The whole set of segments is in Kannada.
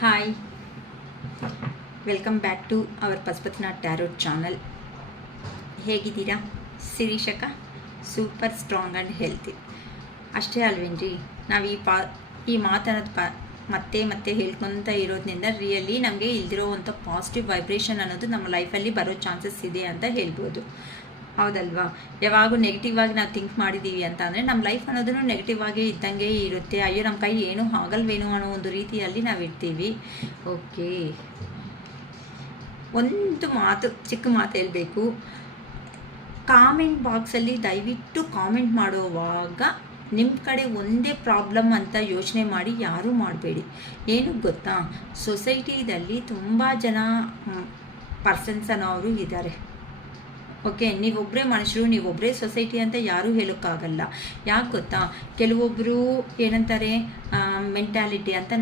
Hi, welcome back to our Pashupatinath tarot channel. ಹೇಗಿದ್ದೀರಾ ಶಿರೀಷಕ? ಸೂಪರ್ ಸ್ಟ್ರಾಂಗ್ ಆ್ಯಂಡ್ ಹೆಲ್ತಿ ಅಷ್ಟೇ ಅಲ್ವೇನ್ರಿ. ನಾವು ಈ ಮಾತನ್ನೋದು ಮತ್ತೆ ಮತ್ತೆ ಹೇಳ್ಕೊತ ಇರೋದ್ರಿಂದ ರಿಯಲಿ ನಮಗೆ ಇಲ್ದಿರೋವಂಥ ಪಾಸಿಟಿವ್ ವೈಬ್ರೇಷನ್ ಅನ್ನೋದು ನಮ್ಮ ಲೈಫಲ್ಲಿ ಬರೋ ಚಾನ್ಸಸ್ ಇದೆ ಅಂತ ಹೇಳ್ಬೋದು. ಹೌದಲ್ವಾ? ಯಾವಾಗೂ ನೆಗೆಟಿವ್ ಆಗಿ ನಾವು ಥಿಂಕ್ ಮಾಡಿದ್ದೀವಿ ಅಂತ ಅಂದರೆ ನಮ್ಮ ಲೈಫ್ ಅನ್ನೋದನ್ನು ನೆಗೆಟಿವ್ ಆಗಿ ಇದ್ದಂಗೆ ಇರುತ್ತೆ. ಅಯ್ಯೋ ನಮ್ಮ ಕೈ ಏನೂ ಆಗಲ್ವೇನೋ ಅನ್ನೋ ಒಂದು ರೀತಿಯಲ್ಲಿ ನಾವು ಇರ್ತೀವಿ. ಓಕೆ, ಒಂದು ಮಾತು, ಚಿಕ್ಕ ಮಾತು ಹೇಳಬೇಕು. ಕಾಮೆಂಟ್ ಬಾಕ್ಸಲ್ಲಿ ದಯವಿಟ್ಟು ಕಾಮೆಂಟ್ ಮಾಡುವಾಗ ನಿಮ್ಮ ಕಡೆ ಒಂದೇ ಪ್ರಾಬ್ಲಮ್ ಅಂತ ಯೋಚನೆ ಮಾಡಿ ಯಾರೂ ಮಾಡಬೇಡಿ. ಏನು ಗೊತ್ತಾ, ಸೊಸೈಟಿದಲ್ಲಿ ತುಂಬ ಜನ ಪರ್ಸನ್ಸ್ ಅನ್ನೋರು ಇದ್ದಾರೆ. ಓಕೆ, ನೀವೊಬ್ಬರೇ ಮನುಷ್ಯರು, ನೀವೊಬ್ಬರೇ ಸೊಸೈಟಿ ಅಂತ ಯಾರೂ ಹೇಳೋಕ್ಕಾಗಲ್ಲ. ಯಾಕೆ ಗೊತ್ತಾ, ಕೆಲವೊಬ್ಬರು ಏನಂತಾರೆ ಮೆಂಟ್ಯಾಲಿಟಿ ಅಂತ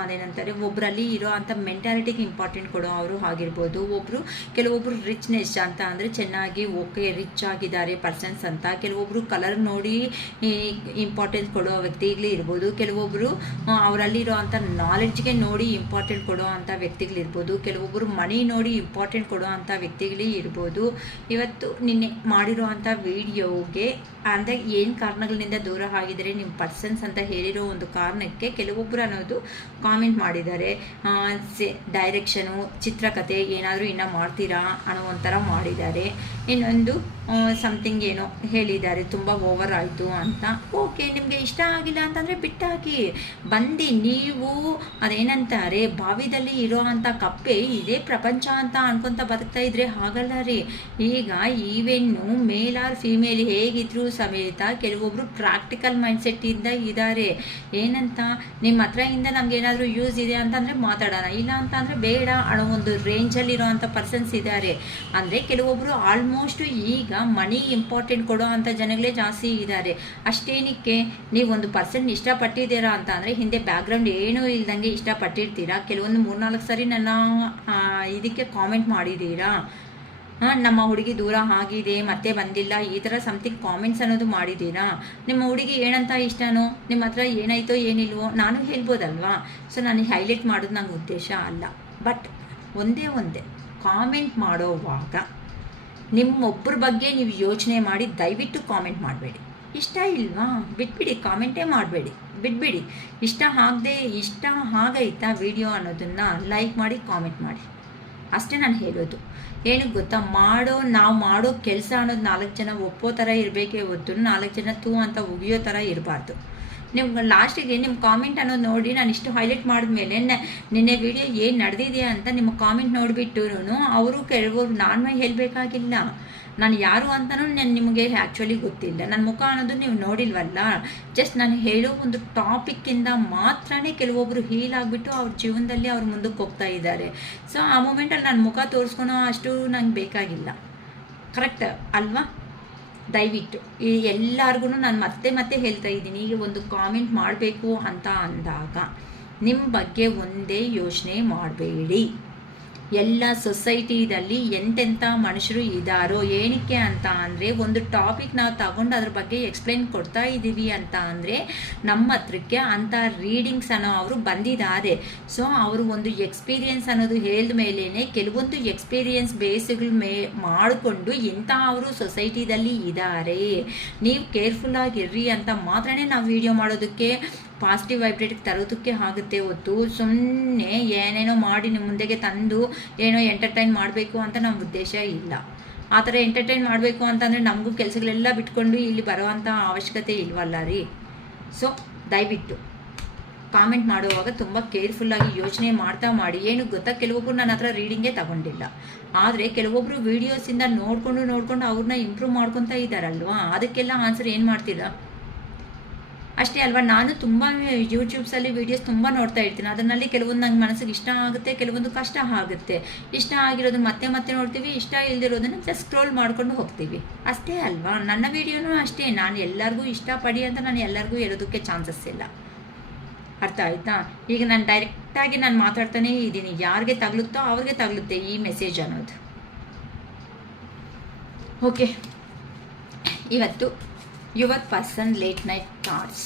ಅದೇನಂತಾರೆ, ಒಬ್ಬರಲ್ಲಿ ಇರೋ ಅಂಥ ಮೆಂಟ್ಯಾಲಿಟಿಗೆ ಇಂಪಾರ್ಟೆಂಟ್ ಕೊಡೋ ಅವರು ಆಗಿರ್ಬೋದು. ಕೆಲವೊಬ್ಬರು ರಿಚ್ನೆಸ್ ಅಂತ ಅಂದರೆ ಚೆನ್ನಾಗಿ ಓಕೆ ರಿಚ್ ಆಗಿದ್ದಾರೆ ಪರ್ಸನ್ಸ್ ಅಂತ. ಕೆಲವೊಬ್ಬರು ಕಲರ್ ನೋಡಿ ಇಂಪಾರ್ಟೆನ್ಸ್ ಕೊಡೋ ವ್ಯಕ್ತಿಗಳೇ ಇರ್ಬೋದು. ಕೆಲವೊಬ್ಬರು ಅವರಲ್ಲಿರೋ ಅಂಥ ನಾಲೆಡ್ಜ್ಗೆ ನೋಡಿ ಇಂಪಾರ್ಟೆಂಟ್ ಕೊಡೋ ಅಂಥ ವ್ಯಕ್ತಿಗಳಿರ್ಬೋದು. ಕೆಲವೊಬ್ಬರು ಮನಿ ನೋಡಿ ಇಂಪಾರ್ಟೆಂಟ್ ಕೊಡೋ ಅಂಥ ವ್ಯಕ್ತಿಗಳೇ ಇರ್ಬೋದು. ಇವತ್ತು ನಿನ್ನೆ ಮಾಡಿರೋ ಅಂಥ ವಿಡಿಯೋಗೆ ಅಂದರೆ ಏನು ಕಾರಣಗಳಿಂದ ದೂರ ಆಗಿದರೆ ನಿಮ್ಮ ಪರ್ಸನ್ಸ್ ಅಂತ ಹೇಳಿರೋ ಒಂದು ಕಾರಣಕ್ಕೆ ಕೆಲವೊಬ್ಬರು ಅನ್ನೋದು ಕಾಮೆಂಟ್ ಮಾಡಿದ್ದಾರೆ. ಡೈರೆಕ್ಷನು, ಚಿತ್ರಕಥೆ ಏನಾದರೂ ಇನ್ನೂ ಮಾಡ್ತೀರಾ ಅನ್ನೋ ಒಂಥರ ಮಾಡಿದ್ದಾರೆ. ಇನ್ನೊಂದು ಸಮಥಿಂಗ್ ಏನೋ ಹೇಳಿದ್ದಾರೆ, ತುಂಬ ಓವರ್ ಆಯಿತು ಅಂತ. ಓಕೆ, ನಿಮಗೆ ಇಷ್ಟ ಆಗಿಲ್ಲ ಅಂತಂದರೆ ಬಿಟ್ಟಾಕಿ ಬಂದು. ನೀವು ಅದೇನಂತಾರೆ ಬಾವಿದಲ್ಲಿ ಇರೋ ಅಂಥ ಕಪ್ಪೆ ಇದೇ ಪ್ರಪಂಚ ಅಂತ ಅನ್ಕೊತ ಬದುಕ್ತಾ ಇದ್ರೆ ಹಾಗಲ್ಲ ರೀ. ಈಗ ಈವೆನ್ನು ಮೇಲ್ ಆರ್ ಫೀಮೇಲ್ ಹೇಗಿದ್ರು ಸಮೇತ ಕೆಲವೊಬ್ಬರು ಪ್ರಾಕ್ಟಿಕಲ್ ಮೈಂಡ್ಸೆಟ್ ಇಂದ ಇದ್ದಾರೆ. ಏನಂತ, ನಿಮ್ಮ ಹತ್ರ ಇಂದ ನಮ್ಗೆ ಏನಾದರೂ ಯೂಸ್ ಇದೆ ಅಂತಂದರೆ ಮಾತಾಡೋಣ, ಇಲ್ಲ ಅಂತ ಅಂದರೆ ಬೇಡ ಅನ್ನೋ ಒಂದು ರೇಂಜಲ್ಲಿರೋ ಅಂಥ ಪರ್ಸನ್ಸ್ ಇದ್ದಾರೆ. ಅಂದರೆ ಕೆಲವೊಬ್ಬರು ಆಲ್ಮೋಸ್ಟ್ ಈಗ ಮನಿ ಇಂಪಾರ್ಟೆಂಟ್ ಕೊಡೋ ಅಂಥ ಜನಗಳೇ ಜಾಸ್ತಿ ಇದ್ದಾರೆ. ಅಷ್ಟೇನಕ್ಕೆ ನೀವೊಂದು ಪರ್ಸನ್ ಇಷ್ಟಪಟ್ಟಿದ್ದೀರಾ ಅಂತ ಅಂದರೆ ಹಿಂದೆ ಬ್ಯಾಕ್ಗ್ರೌಂಡ್ ಏನೂ ಇಲ್ದಂಗೆ ಇಷ್ಟಪಟ್ಟಿರ್ತೀರಾ. ಕೆಲವೊಂದು 3-4 ಸರಿ ನನ್ನ ಇದಕ್ಕೆ ಕಾಮೆಂಟ್ ಮಾಡಿದ್ದೀರಾ, ನಮ್ಮ ಹುಡುಗಿ ದೂರ ಆಗಿದೆ ಮತ್ತೆ ಬಂದಿಲ್ಲ, ಈ ಥರ ಸಮಥಿಂಗ್ ಕಾಮೆಂಟ್ಸ್ ಅನ್ನೋದು ಮಾಡಿದ್ದೀರಾ. ನಿಮ್ಮ ಹುಡುಗಿ ಏನಂತ ಇಷ್ಟನೋ, ನಿಮ್ಮ ಹತ್ರ ಏನಾಯ್ತೋ ಏನಿಲ್ವೋ ನಾನು ಹೇಳ್ಬೋದಲ್ವಾ. ಸೊ ನಾನು ಹೈಲೈಟ್ ಮಾಡೋದು ನಂಗೆ ಉದ್ದೇಶ ಅಲ್ಲ. ಬಟ್ ಒಂದೇ ಕಾಮೆಂಟ್ ಮಾಡೋವಾಗ ನಿಮ್ಮೊಬ್ಬರ ಬಗ್ಗೆ ನೀವು ಯೋಚನೆ ಮಾಡಿ ದಯವಿಟ್ಟು ಕಾಮೆಂಟ್ ಮಾಡಬೇಡಿ. ಇಷ್ಟ ಇಲ್ವಾ ಬಿಟ್ಬಿಡಿ, ಕಾಮೆಂಟೇ ಮಾಡಬೇಡಿ, ಬಿಟ್ಬಿಡಿ. ಇಷ್ಟ ಆಗೈತಾ ವಿಡಿಯೋ ಅನ್ನೋದನ್ನು ಲೈಕ್ ಮಾಡಿ, ಕಾಮೆಂಟ್ ಮಾಡಿ, ಅಷ್ಟೇ ನಾನು ಹೇಳೋದು. ಏನಕ್ಕೆ ಗೊತ್ತಾ, ನಾವು ಮಾಡೋ ಕೆಲಸ ಅನ್ನೋದು 4 ಜನ ಒಪ್ಪೋ ಥರ ಇರಬೇಕೇ ಹೊತ್ತು 4 ಜನ ತೂ ಅಂತ ಉಗಿಯೋ ಥರ ಇರಬಾರ್ದು. ನಿಮ್ಗೆ ಲಾಸ್ಟಿಗೆ ನಿಮ್ಮ ಕಾಮೆಂಟ್ ಅನ್ನೋದು ನೋಡಿ ನಾನು ಇಷ್ಟು ಹೈಲೈಟ್ ಮಾಡಿದ್ಮೇಲೆ ನಿನ್ನೆ ವಿಡಿಯೋ ಏನು ನಡೆದಿದೆಯಾ ಅಂತ ನಿಮ್ಮ ಕಾಮೆಂಟ್ ನೋಡಿಬಿಟ್ಟು ಅವರು ಕೆಲವರು ನಾನು ಹೇಳಬೇಕಾಗಿಲ್ಲ. ನಾನು ಯಾರು ಅಂತಲೂ ನಿಮಗೆ ಆ್ಯಕ್ಚುಲಿ ಗೊತ್ತಿಲ್ಲ. ನನ್ನ ಮುಖ ಅನ್ನೋದು ನೀವು ನೋಡಿಲ್ವಲ್ಲ. ಜಸ್ಟ್ ನಾನು ಹೇಳೋ ಒಂದು ಟಾಪಿಕ್ಕಿಂದ ಮಾತ್ರನೇ ಕೆಲವೊಬ್ಬರು ಹೀಲ್ ಆಗಿಬಿಟ್ಟು ಅವ್ರ ಜೀವನದಲ್ಲಿ ಅವ್ರು ಮುಂದಕ್ಕೆ ಹೋಗ್ತಾ ಇದ್ದಾರೆ. ಸೊ ಆ ಮೂಮೆಂಟಲ್ಲಿ ನನ್ನ ಮುಖ ತೋರಿಸ್ಕೊಳೋ ಅಷ್ಟು ನಂಗೆ ಬೇಕಾಗಿಲ್ಲ. ಕರೆಕ್ಟ್ ಅಲ್ವಾ? ದಯವಿಟ್ಟು ಈ ಎಲ್ಲರಿಗೂ ನಾನು ಮತ್ತೆ ಹೇಳ್ತಾ ಇದ್ದೀನಿ, ಈಗ ಒಂದು ಕಾಮೆಂಟ್ ಮಾಡಬೇಕು ಅಂತ ಅಂದಾಗ ನಿಮ್ಮ ಬಗ್ಗೆ ಒಂದೇ ಯೋಚನೆ ಮಾಡಬೇಡಿ. ಎಲ್ಲ ಸೊಸೈಟಿದಲ್ಲಿ ಎಂತೆಂಥ ಮನುಷ್ಯರು ಇದ್ದಾರೋ. ಏನಕ್ಕೆ ಅಂತ ಅಂದರೆ ಒಂದು ಟಾಪಿಕ್ ನಾವು ತಗೊಂಡು ಅದ್ರ ಬಗ್ಗೆ ಎಕ್ಸ್ಪ್ಲೈನ್ ಕೊಡ್ತಾ ಇದ್ದೀವಿ ಅಂತ ಅಂದರೆ ನಮ್ಮ ಹತ್ರಕ್ಕೆ ಅಂಥ ರೀಡಿಂಗ್ಸ್ ಅನ್ನೋ ಅವರು ಬಂದಿದ್ದಾರೆ. ಸೊ ಅವರು ಒಂದು ಎಕ್ಸ್ಪೀರಿಯೆನ್ಸ್ ಅನ್ನೋದು ಹೇಳಿದ ಮೇಲೇ ಕೆಲವೊಂದು ಎಕ್ಸ್ಪೀರಿಯೆನ್ಸ್ ಬೇಸ್ಗಳು ಮಾಡಿಕೊಂಡು ಇಂಥ ಅವರು ಸೊಸೈಟಿದಲ್ಲಿ ಇದ್ದಾರೆ. ನೀವು ಕೇರ್ಫುಲ್ಲಾಗಿರ್ರಿ ಅಂತ ಮಾತ್ರನೇ ನಾವು ವಿಡಿಯೋ ಮಾಡೋದಕ್ಕೆ, ಪಾಸಿಟಿವ್ ವೈಬ್ರೇಟಿಗೆ ತರೋದಕ್ಕೆ ಆಗುತ್ತೆ ಹೊತ್ತು ಸುಮ್ಮನೆ ಏನೇನೋ ಮಾಡಿ ನಿಮ್ಮ ಮುಂದೆಗೆ ತಂದು ಏನೋ ಎಂಟರ್ಟೈನ್ ಮಾಡಬೇಕು ಅಂತ ನಮ್ಮ ಉದ್ದೇಶ ಇಲ್ಲ. ಆ ಥರ ಎಂಟರ್ಟೈನ್ ಮಾಡಬೇಕು ಅಂತಂದರೆ ನಮಗೂ ಕೆಲಸಗಳೆಲ್ಲ ಬಿಟ್ಕೊಂಡು ಇಲ್ಲಿ ಬರೋವಂಥ ಅವಶ್ಯಕತೆ ಇಲ್ವಲ್ಲ ರೀ. ಸೊ ದಯವಿಟ್ಟು ಕಾಮೆಂಟ್ ಮಾಡುವಾಗ ತುಂಬ ಕೇರ್ಫುಲ್ಲಾಗಿ ಯೋಚನೆ ಮಾಡ್ತಾ ಮಾಡಿ. ಏನು ಗೊತ್ತಾ, ಕೆಲವೊಬ್ಬರು ನನ್ನ ಹತ್ರ ರೀಡಿಂಗೇ ತಗೊಂಡಿಲ್ಲ, ಆದರೆ ಕೆಲವೊಬ್ಬರು ವೀಡಿಯೋಸಿಂದ ನೋಡ್ಕೊಂಡು ಅವ್ರನ್ನ ಇಂಪ್ರೂವ್ ಮಾಡ್ಕೊತಾ ಇದ್ದಾರಲ್ವಾ. ಅದಕ್ಕೆಲ್ಲ ಆನ್ಸರ್ ಏನು ಮಾಡ್ತೀರಾ? ಅಷ್ಟೇ ಅಲ್ವಾ. ನಾನು ತುಂಬ ಯೂಟ್ಯೂಬ್ಸಲ್ಲಿ ವೀಡಿಯೋಸ್ ತುಂಬ ನೋಡ್ತಾ ಇರ್ತೀನಿ. ಅದರಲ್ಲಿ ಕೆಲವೊಂದು ನಂಗೆ ಮನಸ್ಸಿಗೆ ಇಷ್ಟ ಆಗುತ್ತೆ, ಕೆಲವೊಂದು ಕಷ್ಟ ಆಗುತ್ತೆ. ಇಷ್ಟ ಆಗಿರೋದು ಮತ್ತೆ ನೋಡ್ತೀವಿ, ಇಷ್ಟ ಇಲ್ದಿರೋದನ್ನು ಜಸ್ಟ್ ಸ್ಕ್ರೋಲ್ ಮಾಡ್ಕೊಂಡು ಹೋಗ್ತೀವಿ, ಅಷ್ಟೇ ಅಲ್ವಾ. ನನ್ನ ವೀಡಿಯೋನೂ ಅಷ್ಟೇ. ನಾನು ಎಲ್ಲರಿಗೂ ಇಷ್ಟಪಡಿ ಅಂತ ನಾನು ಎಲ್ಲರಿಗೂ ಹೇಳೋದಕ್ಕೆ ಚಾನ್ಸಸ್ ಇಲ್ಲ. ಅರ್ಥ ಆಯ್ತಾ? ಈಗ ನಾನು ಡೈರೆಕ್ಟಾಗಿ ನಾನು ಮಾತಾಡ್ತಾನೇ ಇದ್ದೀನಿ. ಯಾರಿಗೆ ತಗಲುತ್ತೋ ಅವ್ರಿಗೆ ತಗಲುತ್ತೆ ಈ ಮೆಸೇಜ್ ಅನ್ನೋದು. ಓಕೆ, ಇವತ್ತು your person late night thoughts.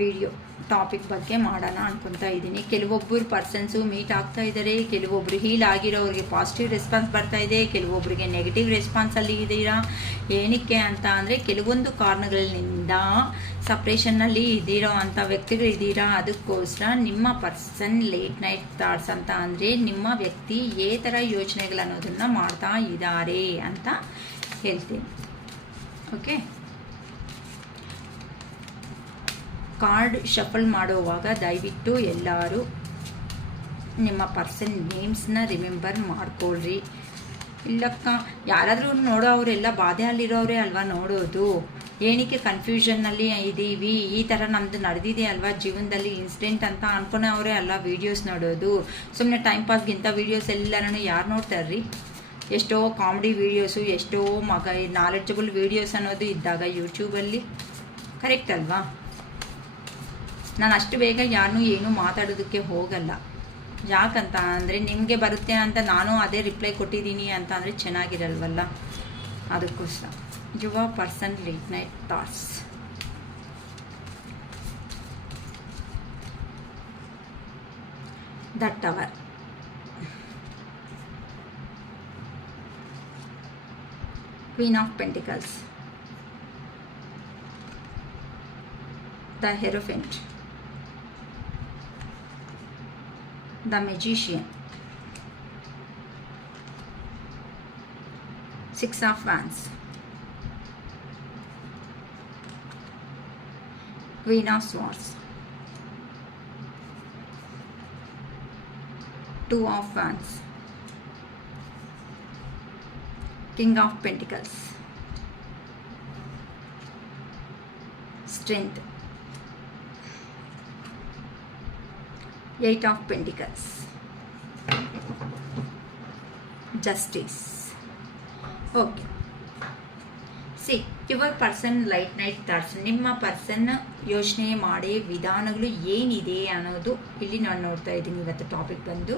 Video topic ಬಗ್ಗೆ ಮಾಡೋಣ ಅನ್ಕೊತಾ ಇದ್ದೀನಿ. ಕೆಲವೊಬ್ಬರು ಪರ್ಸನ್ಸು ಮೀಟ್ ಆಗ್ತಾ ಇದ್ದಾರೆ, ಕೆಲವೊಬ್ರು ಹೀಲ್ ಆಗಿರೋರಿಗೆ ಪಾಸಿಟಿವ್ ರೆಸ್ಪಾನ್ಸ್ ಬರ್ತಾ ಇದೆ, ಕೆಲವೊಬ್ಬರಿಗೆ ನೆಗೆಟಿವ್ ರೆಸ್ಪಾನ್ಸಲ್ಲಿ ಇದ್ದೀರಾ. ಏನಕ್ಕೆ ಅಂತ ಅಂದರೆ ಕೆಲವೊಂದು ಕಾರಣಗಳಿಂದ ಸಪ್ರೇಷನ್ನಲ್ಲಿ ಇದ್ದೀರೋ ಅಂಥ ವ್ಯಕ್ತಿಗಳಿದ್ದೀರಾ. ಅದಕ್ಕೋಸ್ಕರ ನಿಮ್ಮ ಪರ್ಸನ್ ಲೇಟ್ ನೈಟ್ ಥಾಟ್ಸ್ ಅಂತ ಅಂದರೆ ನಿಮ್ಮ ವ್ಯಕ್ತಿ ಏ ಥರ ಯೋಚನೆಗಳನ್ನೋದನ್ನು ಮಾಡ್ತಾ ಇದ್ದಾರೆ ಅಂತ ಹೇಳ್ತೀನಿ. ಓಕೆ, ಕಾರ್ಡ್ ಶಫಲ್ ಮಾಡುವಾಗ ದಯವಿಟ್ಟು ಎಲ್ಲರೂ ನಿಮ್ಮ ಪರ್ಸನ್ ನೇಮ್ಸ್ನ ರಿಮೆಂಬರ್ ಮಾಡ್ಕೊಳ್ರಿ. ಇಲ್ಲಕ್ಕ ಯಾರಾದರೂ ನೋಡೋವರೆಲ್ಲ ಬಾಧೆಯಲ್ಲಿರೋರೇ ಅಲ್ವಾ ನೋಡೋದು. ಏನಕ್ಕೆ ಕನ್ಫ್ಯೂಷನ್ನಲ್ಲಿ ಇದ್ದೀವಿ, ಈ ಥರ ನಮ್ಮದು ನಡೆದಿದೆ ಅಲ್ವಾ ಜೀವನದಲ್ಲಿ ಇನ್ಸಿಡೆಂಟ್ ಅಂತ ಅಂದ್ಕೊಂಡವರೇ ಅಲ್ಲ ವೀಡಿಯೋಸ್ ನೋಡೋದು. ಸುಮ್ಮನೆ ಟೈಮ್ ಪಾಸ್ಗಿಂತ ವೀಡಿಯೋಸ್ ಎಲ್ಲರೂ ಯಾರು ನೋಡ್ತಾರ್ರಿ? ಎಷ್ಟೋ ಕಾಮಿಡಿ ವೀಡಿಯೋಸು, ಎಷ್ಟೋ ನಾಲೆಡ್ಜಬಲ್ ವೀಡಿಯೋಸ್ ಅನ್ನೋದು ಇದ್ದಾಗ ಯೂಟ್ಯೂಬಲ್ಲಿ, ಕರೆಕ್ಟ್ ಅಲ್ವಾ? ನಾನು ಅಷ್ಟು ಬೇಗ ಯಾರನ್ನೂ ಏನೂ ಮಾತಾಡೋದಕ್ಕೆ ಹೋಗಲ್ಲ. ಯಾಕಂತ ಅಂದರೆ ನಿಮಗೆ ಬರುತ್ತೆ ಅಂತ ನಾನು ಅದೇ ರಿಪ್ಲೈ ಕೊಟ್ಟಿದ್ದೀನಿ ಅಂತ ಅಂದರೆ ಚೆನ್ನಾಗಿರಲ್ವಲ್ಲ. ಅದಕ್ಕೋಸ್ಕರ your person late night thoughts. The tower, queen of pentacles, the hierophant, the magician, 6 of wands, queen of swords, 2 of wands, king of pentacles, strength, 8 of pentacles, justice. Okay, see, your person light night thoughts. ನಿಮ್ಮ ಪರ್ಸನ್ ಯೋಚನೆ ಮಾಡಿ ವಿಧಾನಗಳು ಏನಿದೆ ಅನ್ನೋದು ಇಲ್ಲಿ ನಾನು ನೋಡ್ತಾ ಇದ್ದೀನಿ ಇವತ್ತು ಟಾಪಿಕ್ ಬಂದು.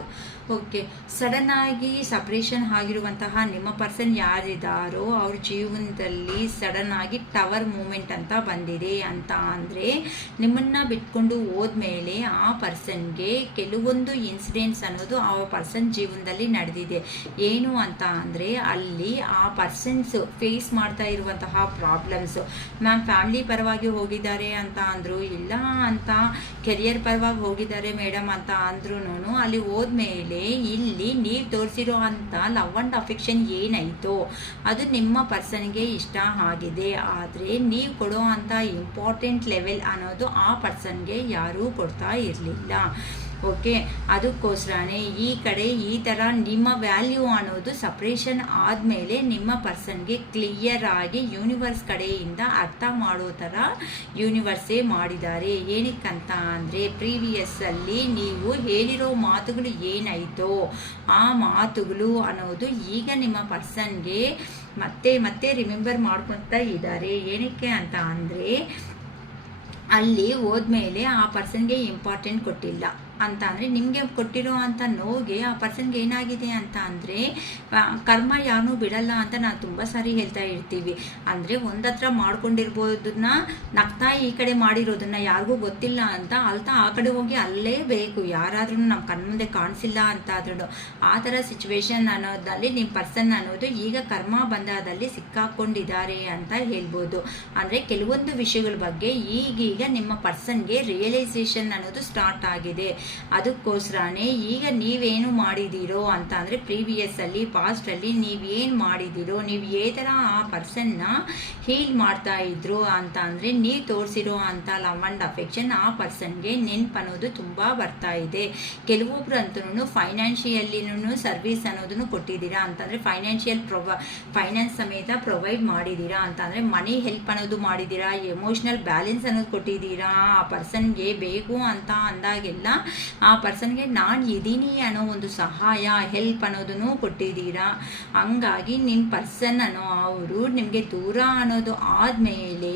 ಓಕೆ, ಸಡನ್ನಾಗಿ ಸಪ್ರೇಷನ್ ಆಗಿರುವಂತಹ ನಿಮ್ಮ ಪರ್ಸನ್ ಯಾರಿದ್ದಾರೋ ಅವ್ರ ಜೀವನದಲ್ಲಿ ಸಡನ್ನಾಗಿ ಟವರ್ ಮೂಮೆಂಟ್ ಅಂತ ಬಂದಿದೆ. ಅಂತ ಅಂದರೆ ನಿಮ್ಮನ್ನು ಬಿಟ್ಕೊಂಡು ಹೋದ್ಮೇಲೆ ಆ ಪರ್ಸನ್ಗೆ ಕೆಲವೊಂದು ಇನ್ಸಿಡೆಂಟ್ಸ್ ಅನ್ನೋದು ಆ ಪರ್ಸನ್ ಜೀವನದಲ್ಲಿ ನಡೆದಿದೆ. ಏನು ಅಂತ ಅಂದರೆ ಅಲ್ಲಿ ಆ ಪರ್ಸನ್ಸ್ ಫೇಸ್ ಮಾಡ್ತಾ ಇರುವಂತಹ ಪ್ರಾಬ್ಲಮ್ಸು. ಮ್ಯಾಮ್ ಫ್ಯಾಮಿಲಿ ಪರವಾಗಿ ಹೋಗಿದ್ದಾರೆ ಅಂತ ಅಂದರು, ಇಲ್ಲ ಅಂತ ಕೆರಿಯರ್ ಪರವಾಗಿ ಹೋಗಿದ್ದಾರೆ ಮೇಡಮ್ ಅಂತ ಅಂದ್ರೂ ಅಲ್ಲಿ ಹೋದ್ಮೇಲೆ ಇಲ್ಲಿ ನೀವು ತೋರಿಸಿರೋ ಅಂಥ ಲವ್ ಆ್ಯಂಡ್ ಅಫೆಕ್ಷನ್ ಏನಾಯಿತೋ ಅದು ನಿಮ್ಮ ಪರ್ಸನ್ಗೆ ಇಷ್ಟ ಆಗಿದೆ. ಆದರೆ ನೀವು ಕೊಡೋ ಅಂಥ ಇಂಪಾರ್ಟೆಂಟ್ ಲೆವೆಲ್ ಅನ್ನೋದು ಆ ಪರ್ಸನ್ಗೆ ಯಾರೂ ಕೊಡ್ತಾ ಇರಲಿಲ್ಲ. ಓಕೆ, ಅದಕ್ಕೋಸ್ಕರನೇ ಈ ಕಡೆ ಈ ಥರ ನಿಮ್ಮ ವ್ಯಾಲ್ಯೂ ಅನ್ನೋದು ಸಪ್ರೇಷನ್ ಆದಮೇಲೆ ನಿಮ್ಮ ಪರ್ಸನ್ಗೆ ಕ್ಲಿಯರ್ ಆಗಿ ಯೂನಿವರ್ಸ್ ಕಡೆಯಿಂದ ಅರ್ಥ ಮಾಡೋ ಥರ ಯೂನಿವರ್ಸೇ ಮಾಡಿದ್ದಾರೆ. ಏನಕ್ಕಂತ ಅಂದರೆ ಪ್ರೀವಿಯಸ್ಸಲ್ಲಿ ನೀವು ಹೇಳಿರೋ ಮಾತುಗಳು ಏನಾಯಿತೋ ಆ ಮಾತುಗಳು ಅನ್ನೋದು ಈಗ ನಿಮ್ಮ ಪರ್ಸನ್ಗೆ ಮತ್ತೆ ಮತ್ತೆ ರಿಮೆಂಬರ್ ಮಾಡ್ಕೊಳ್ತಾ ಇದ್ದಾರೆ. ಏನಕ್ಕೆ ಅಂತ ಅಂದರೆ ಅಲ್ಲಿ ಹೋದ್ಮೇಲೆ ಆ ಪರ್ಸನ್ಗೆ ಇಂಪಾರ್ಟೆಂಟ್ ಕೊಟ್ಟಿಲ್ಲ ಅಂತ ಅಂದರೆ ನಿಮಗೆ ಕೊಟ್ಟಿರೋ ಅಂಥ ನೋವಿಗೆ ಆ ಪರ್ಸನ್ಗೆ ಏನಾಗಿದೆ ಅಂತ ಅಂದರೆ ಕರ್ಮ ಯಾರನ್ನೂ ಬಿಡಲ್ಲ ಅಂತ ನಾವು ತುಂಬ ಸಾರಿ ಹೇಳ್ತಾ ಇರ್ತೀವಿ. ಅಂದರೆ ಒಂದತ್ರ ಮಾಡ್ಕೊಂಡಿರ್ಬೋದನ್ನ ನಗ್ತಾ ಈ ಕಡೆ ಮಾಡಿರೋದನ್ನ ಯಾರಿಗೂ ಗೊತ್ತಿಲ್ಲ ಅಂತ ಅಲ್ತಾ ಆ ಕಡೆ ಹೋಗಿ ಅಲ್ಲೇ ಬೇಕು, ಯಾರಾದ್ರೂ ನಮ್ಮ ಕಣ್ಮುಂದೆ ಕಾಣಿಸಿಲ್ಲ ಅಂತಾದ್ರೂ ಆ ಥರ ಸಿಚುವೇಶನ್ ಅನ್ನೋದಲ್ಲಿ ನಿಮ್ಮ ಪರ್ಸನ್ ಅನ್ನೋದು ಈಗ ಕರ್ಮ ಬಂಧದಲ್ಲಿ ಸಿಕ್ಕಾಕೊಂಡಿದ್ದಾರೆ ಅಂತ ಹೇಳ್ಬೋದು. ಅಂದರೆ ಕೆಲವೊಂದು ವಿಷಯಗಳ ಬಗ್ಗೆ ಈಗೀಗ ನಿಮ್ಮ ಪರ್ಸನ್ಗೆ ರಿಯಲೈಸೇಷನ್ ಅನ್ನೋದು ಸ್ಟಾರ್ಟ್ ಆಗಿದೆ. ಅದಕ್ಕೋಸ್ಕರನೇ ಈಗ ನೀವೇನು ಮಾಡಿದ್ದೀರೋ ಅಂತ ಅಂದರೆ ಪ್ರೀವಿಯಸ್ಸಲ್ಲಿ ಪಾಸ್ಟಲ್ಲಿ ನೀವೇನು ಮಾಡಿದ್ದೀರೋ, ನೀವು ಏ ಥರ ಆ ಪರ್ಸನ್ನ ಹೀಲ್ ಮಾಡ್ತಾ ಇದ್ರು ಅಂತ ಅಂದರೆ ನೀವು ತೋರಿಸಿರೋ ಅಂಥ ಲವ್ ಆ್ಯಂಡ್ ಅಫೆಕ್ಷನ್ ಆ ಪರ್ಸನ್ಗೆ ನೆನಪು ಅನ್ನೋದು ತುಂಬ ಬರ್ತಾ ಇದೆ. ಕೆಲವೊಬ್ರು ಅಂತೂ ಫೈನಾನ್ಷಿಯಲ್ಲಿನೂ ಸರ್ವಿಸ್ ಅನ್ನೋದನ್ನು ಕೊಟ್ಟಿದ್ದೀರಾ ಅಂತಂದರೆ ಫೈನಾನ್ಸ್ ಸಮೇತ ಪ್ರೊವೈಡ್ ಮಾಡಿದ್ದೀರಾ ಅಂತ ಅಂದರೆ ಮನಿ ಹೆಲ್ಪ್ ಅನ್ನೋದು ಮಾಡಿದ್ದೀರಾ, ಎಮೋಷ್ನಲ್ ಬ್ಯಾಲೆನ್ಸ್ ಅನ್ನೋದು ಕೊಟ್ಟಿದ್ದೀರಾ. ಆ ಪರ್ಸನ್ಗೆ ಬೇಕು ಅಂತ ಅಂದಾಗೆಲ್ಲ ಆ ಪರ್ಸನ್ಗೆ ನಾನು ಇದ್ದೀನಿ ಅನ್ನೋ ಒಂದು ಸಹಾಯ, ಹೆಲ್ಪ್ ಅನ್ನೋದನ್ನು ಕೊಟ್ಟಿದ್ದೀರಾ. ಹಂಗಾಗಿ ನಿಮ್ಮ ಪರ್ಸನ್ ಅನ್ನೋ ಅವರು ನಿಮಗೆ ದೂರ ಅನ್ನೋದು ಆದಮೇಲೆ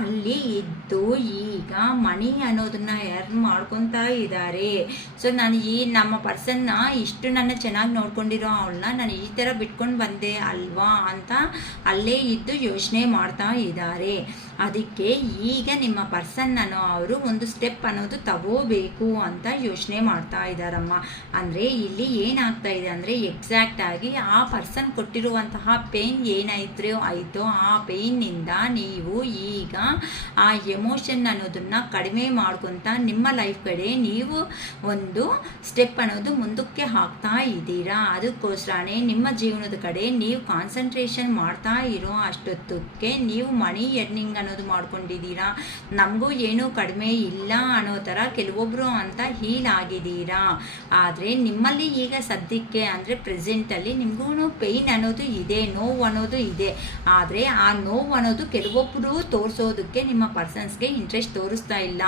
ಅಲ್ಲಿ ಇದ್ದು ಈಗ ಮನಿ ಅನ್ನೋದನ್ನ ಎರ್ನ್ ಮಾಡ್ಕೊತಾ ಇದ್ದಾರೆ. ಸೊ ನಾನು ನಮ್ಮ ಪರ್ಸನ್ನ ಇಷ್ಟು ನನ್ನ ಚೆನ್ನಾಗಿ ನೋಡ್ಕೊಂಡಿರೋ ಅವಳನ್ನ ನಾನು ಈ ಥರ ಬಿಟ್ಕೊಂಡು ಬಂದೆ ಅಲ್ವಾ ಅಂತ ಅಲ್ಲೇ ಇದ್ದು ಯೋಚನೆ ಮಾಡ್ತಾ ಇದ್ದಾರೆ. ಅದಕ್ಕೆ ಈಗ ನಿಮ್ಮ ಪರ್ಸನ್ ಅನ್ನೋ ಅವರು ಒಂದು ಸ್ಟೆಪ್ ಅನ್ನೋದು ತಗೋಬೇಕು ಅಂತ ಯೋಚನೆ ಮಾಡ್ತಾ ಇದ್ದಾರಮ್ಮ. ಅಂದರೆ ಇಲ್ಲಿ ಏನಾಗ್ತಾ ಇದೆ ಅಂದರೆ ಎಕ್ಸಾಕ್ಟಾಗಿ ಆ ಪರ್ಸನ್ ಕೊಟ್ಟಿರುವಂತಹ ಪೇನ್ ಆಯಿತೋ ಆ ಪೇನ್ನಿಂದ ನೀವು ಈಗ ಆ ಎಮೋಷನ್ ಅನ್ನೋದನ್ನು ಕಡಿಮೆ ಮಾಡ್ಕೊತ ನಿಮ್ಮ ಲೈಫ್ ಕಡೆ ನೀವು ಒಂದು ಸ್ಟೆಪ್ ಅನ್ನೋದು ಮುಂದಕ್ಕೆ ಹಾಕ್ತಾ ಇದ್ದೀರಾ. ಅದಕ್ಕೋಸ್ಕರನೇ ನಿಮ್ಮ ಜೀವನದ ಕಡೆ ನೀವು ಕಾನ್ಸಂಟ್ರೇಷನ್ ಮಾಡ್ತಾ ಇರೋ ಅಷ್ಟೊತ್ತಕ್ಕೆ ನೀವು ಮನಿ ಎರ್ನಿಂಗ್ ಅನ್ನೋದು ಮಾಡ್ಕೊಂಡಿದ್ದೀರಾ. ನಮಗೂ ಏನೂ ಕಡಿಮೆ ಇಲ್ಲ ಅನ್ನೋ ಥರ ಕೆಲವೊಬ್ಬರು ಅಂತ ಹೀಲ್ ಆಗಿದ್ದೀರಾ. ಆದರೆ ನಿಮ್ಮಲ್ಲಿ ಈಗ ಸದ್ಯಕ್ಕೆ ಅಂದರೆ ಪ್ರೆಸೆಂಟಲ್ಲಿ ನಿಮಗೂ ಪೇಯ್ನ್ ಅನ್ನೋದು ಇದೆ, ನೋವು ಅನ್ನೋದು ಇದೆ. ಆದರೆ ಆ ನೋವು ಅನ್ನೋದು ಕೆಲವೊಬ್ಬರು ತೋರಿಸೋದಕ್ಕೆ ನಿಮ್ಮ ಪರ್ಸನ್ಸ್ಗೆ ಇಂಟ್ರೆಸ್ಟ್ ತೋರಿಸ್ತಾ ಇಲ್ಲ.